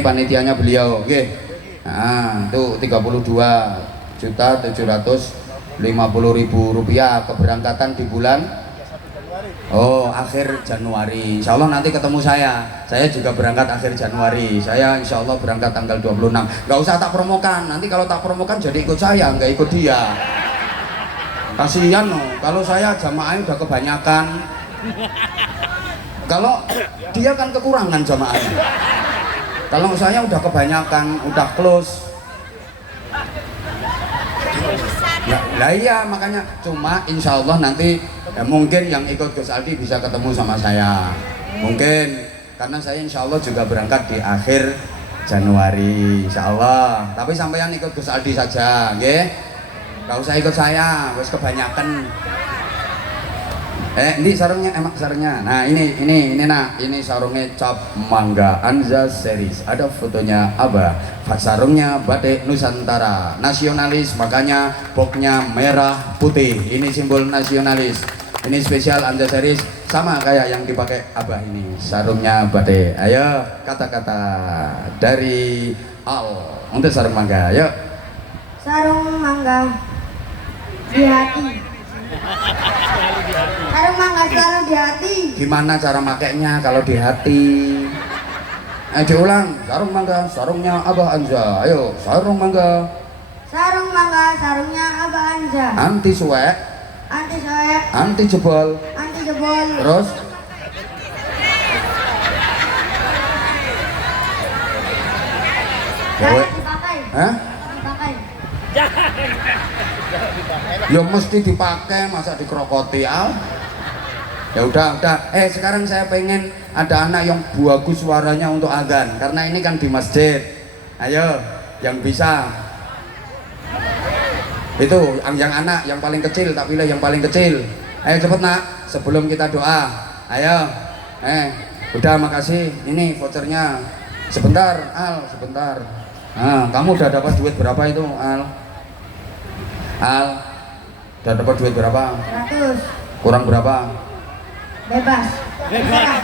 panitianya beliau, oke. Nah, itu 32.750.000 rupiah keberangkatan di bulan akhir Januari. Insya Allah nanti ketemu saya juga berangkat akhir Januari. Saya insya Allah berangkat tanggal 26. Nggak usah tak promokan, nanti kalau tak promokan jadi ikut saya, nggak ikut dia. Kasihan loh, kalau saya jamaahnya udah kebanyakan, kalau dia kan kekurangan jamaahnya. Kalau saya udah kebanyakan, udah close. Lah iya makanya, cuma insya Allah nanti mungkin yang ikut Gus Aldi bisa ketemu sama saya, mungkin karena saya insya Allah juga berangkat di akhir Januari insya Allah. Tapi sampean ikut Gus Aldi saja, nggih? Gak usah ikut saya, wis kebanyakan. Ini sarungnya, emang sarungnya. Nah ini nak, ini sarungnya Cap Mangga Anza Series. Ada fotonya Abah. Sarungnya batik Nusantara, nasionalis, makanya boxnya merah putih. Ini simbol nasionalis. Ini spesial Anza Series, sama kayak yang dipakai Abah ini. Sarungnya batik. Ayo kata-kata dari Al untuk sarung mangga. Ayo. Sarung mangga di hati. mangga selalu di hati. Gimana cara makainya kalau di hati? Diulang. Sarung mangga, sarungnya Abah Anja. Ayo, sarung mangga. Sarung mangga, sarungnya Abah Anja. Anti suwek, Anti soek, anti jebol. anti jebol. Terus Jangan dipakai. Hah? Dipakai. Ya mesti dipakai, masa dikrokoti al. Ya udah. Sekarang saya pengen ada anak yang bagus suaranya untuk adzan, karena ini kan di masjid. Ayo, yang bisa. Itu yang anak yang paling kecil, tak pilih yang paling kecil. Ayo cepet nak, sebelum kita doa. Ayo. Udah, makasih. Ini vouchernya. Sebentar, Al, sebentar. Nah, kamu udah dapat duit berapa itu, Al? Al, udah dapat duit berapa? 100. Kurang berapa? Bebas. Terserah.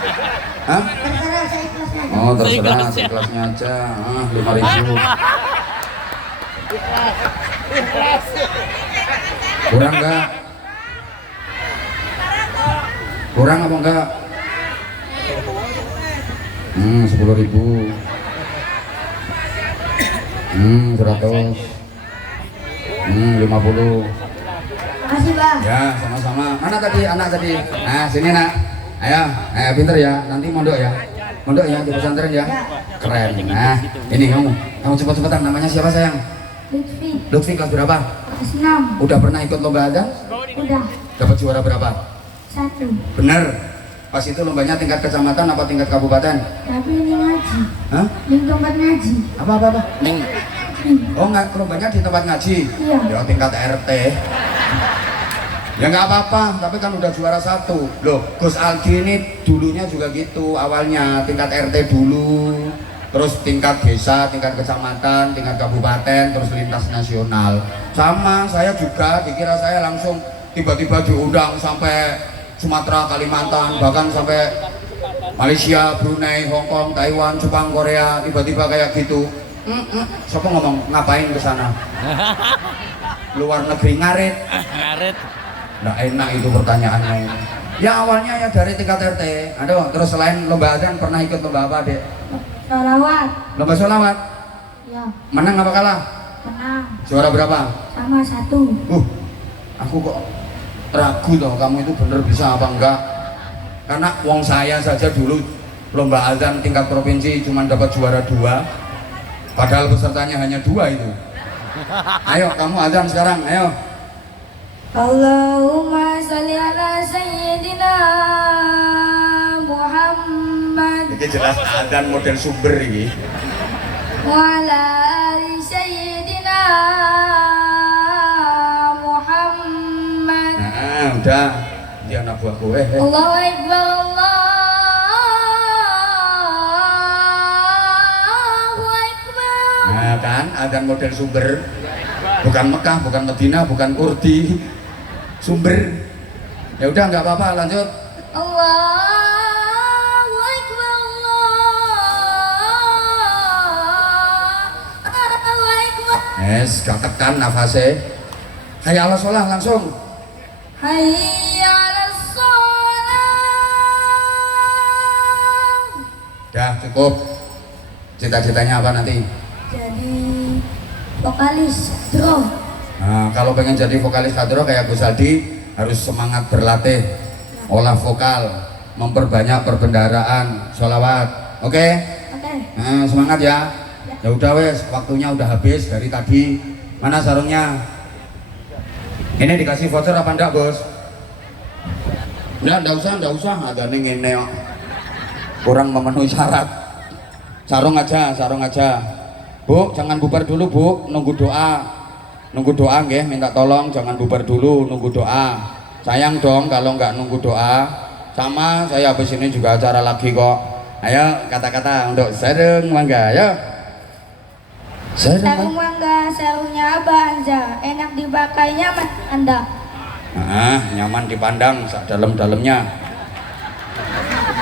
Hah? Terserah, saya ikhlasnya aja. Oh, terserah, kelasnya aja. 5.000. Kurang enggak? Kurang apa enggak? 10.000. 100. 50. Makasih, Bang. Ya, sama-sama. Mana tadi anak tadi? Nah, sini nak. Ayo, pinter ya. Nanti mondok ya. Mondok ya di pesantren ya. Keren. Nah, ini kamu cepet-cepetan. Namanya siapa sayang? Lutfi. Lutfi kelas berapa? Kelas 6. Udah pernah ikut lomba adzan? Udah. Dapat juara berapa? 1. Bener. Pas itu lombanya tingkat kecamatan apa tingkat kabupaten? Tapi ini ngaji. Hah? Di tempat ngaji. Apa? Oh, nggak, lombanya di tempat ngaji? Iya. Ya tingkat RT. Ya nggak apa-apa, tapi kan udah juara 1. Loh, Gus Aldi ini dulunya juga gitu, awalnya tingkat RT dulu, terus tingkat desa, tingkat kecamatan, tingkat kabupaten, terus lintas nasional. Sama, saya juga, dikira saya langsung tiba-tiba diundang sampai Sumatera, Kalimantan, bahkan sampai Malaysia, Brunei, Hong Kong, Taiwan, Jepang, Korea, tiba-tiba kayak gitu. Siapa ngomong ngapain ke sana? Luar negeri ngarit. Ngarit. Nggak enak itu pertanyaannya ini. Ya awalnya ya dari tingkat RT. Aduh, terus selain lomba adzan pernah ikut lomba apa, Dek? Sholawat. Lomba sholawat. Ya, Menang apa kalah? menang. Juara berapa? Sama 1. Aku kok ragu toh kamu itu bener bisa apa enggak? Karena wong saya saja dulu lomba adzan tingkat provinsi cuma dapat juara 2. Padahal pesertanya hanya 2 itu. Ayo kamu adzan sekarang, ayo. Allahumma sholli ala sayyidina Muhammad Ini jelas adzan model sumber ini. wa ala ali sayyidina Muhammad. Nah, udah. Dia anak buahku. Allahu Akbar, Allahu Akbar. Nah kan, adzan model sumber. Bukan Mekah, bukan Medina, bukan Kurdi. Sumber. Ya udah nggak apa-apa, lanjut. Allahu Akbar, Allahu Akbar. Gak tekan nafasnya. Hayya 'alas shalah langsung. Hayya 'alas shalah. Dah cukup. Cita-citanya apa nanti? Jadi vokalis drum. Nah, kalau pengen jadi vokalis kadro kayak Gus Aldi harus semangat berlatih, olah vokal, memperbanyak perbendaharaan, sholawat. Oke? Oke. Nah, semangat ya. Ya udah wes, waktunya udah habis dari tadi. Mana sarungnya? Ini dikasih voucher apa enggak, Bos? Enggak usah. Ada nih ini kurang memenuhi syarat. Sarung aja. Bu, jangan bubar dulu, Bu. Nunggu doa nggih, minta tolong jangan bubar dulu, nunggu doa. Sayang dong kalau nggak nunggu doa. Sama saya habis ini juga acara lagi kok. Ayo kata-kata untuk sarung mangga, ayo. Sarung mangga, sarungnya Abah Anja. Enak dipakainya Mas Anda. Nyaman dipandang sak dalam-dalamnya.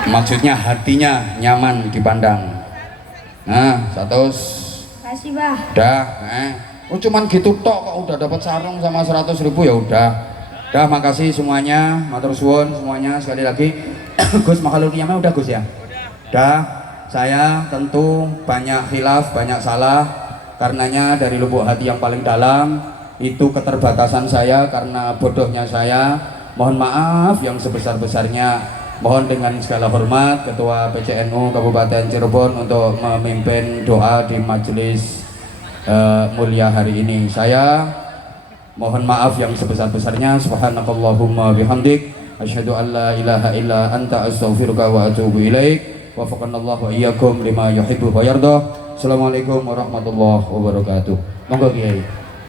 Maksudnya hatinya nyaman dipandang. Nah, 100. Makasih, Bah. Udah, cuman gitu tok kok udah dapat sarung sama 100.000 ya udah. Dah, makasih semuanya, matur suwun semuanya sekali lagi. Gus Makhluknya udah Gus ya? Dah, saya tentu banyak khilaf, banyak salah. Karenanya dari lubuk hati yang paling dalam, itu keterbatasan saya karena bodohnya saya. Mohon maaf yang sebesar-besarnya. Mohon dengan segala hormat Ketua PCNU Kabupaten Cirebon untuk memimpin doa di majelis mulia hari ini. Saya mohon maaf yang sebesar-besarnya. Subhanakallahumma bihamdik asyhadu an la ilaha illa anta astaghfiruka wa atubu ilaik. Wafaqanallahu wa iyyakum lima yuhibbu wa yardah. Assalamualaikum warahmatullahi wabarakatuh. Monggo Kiai.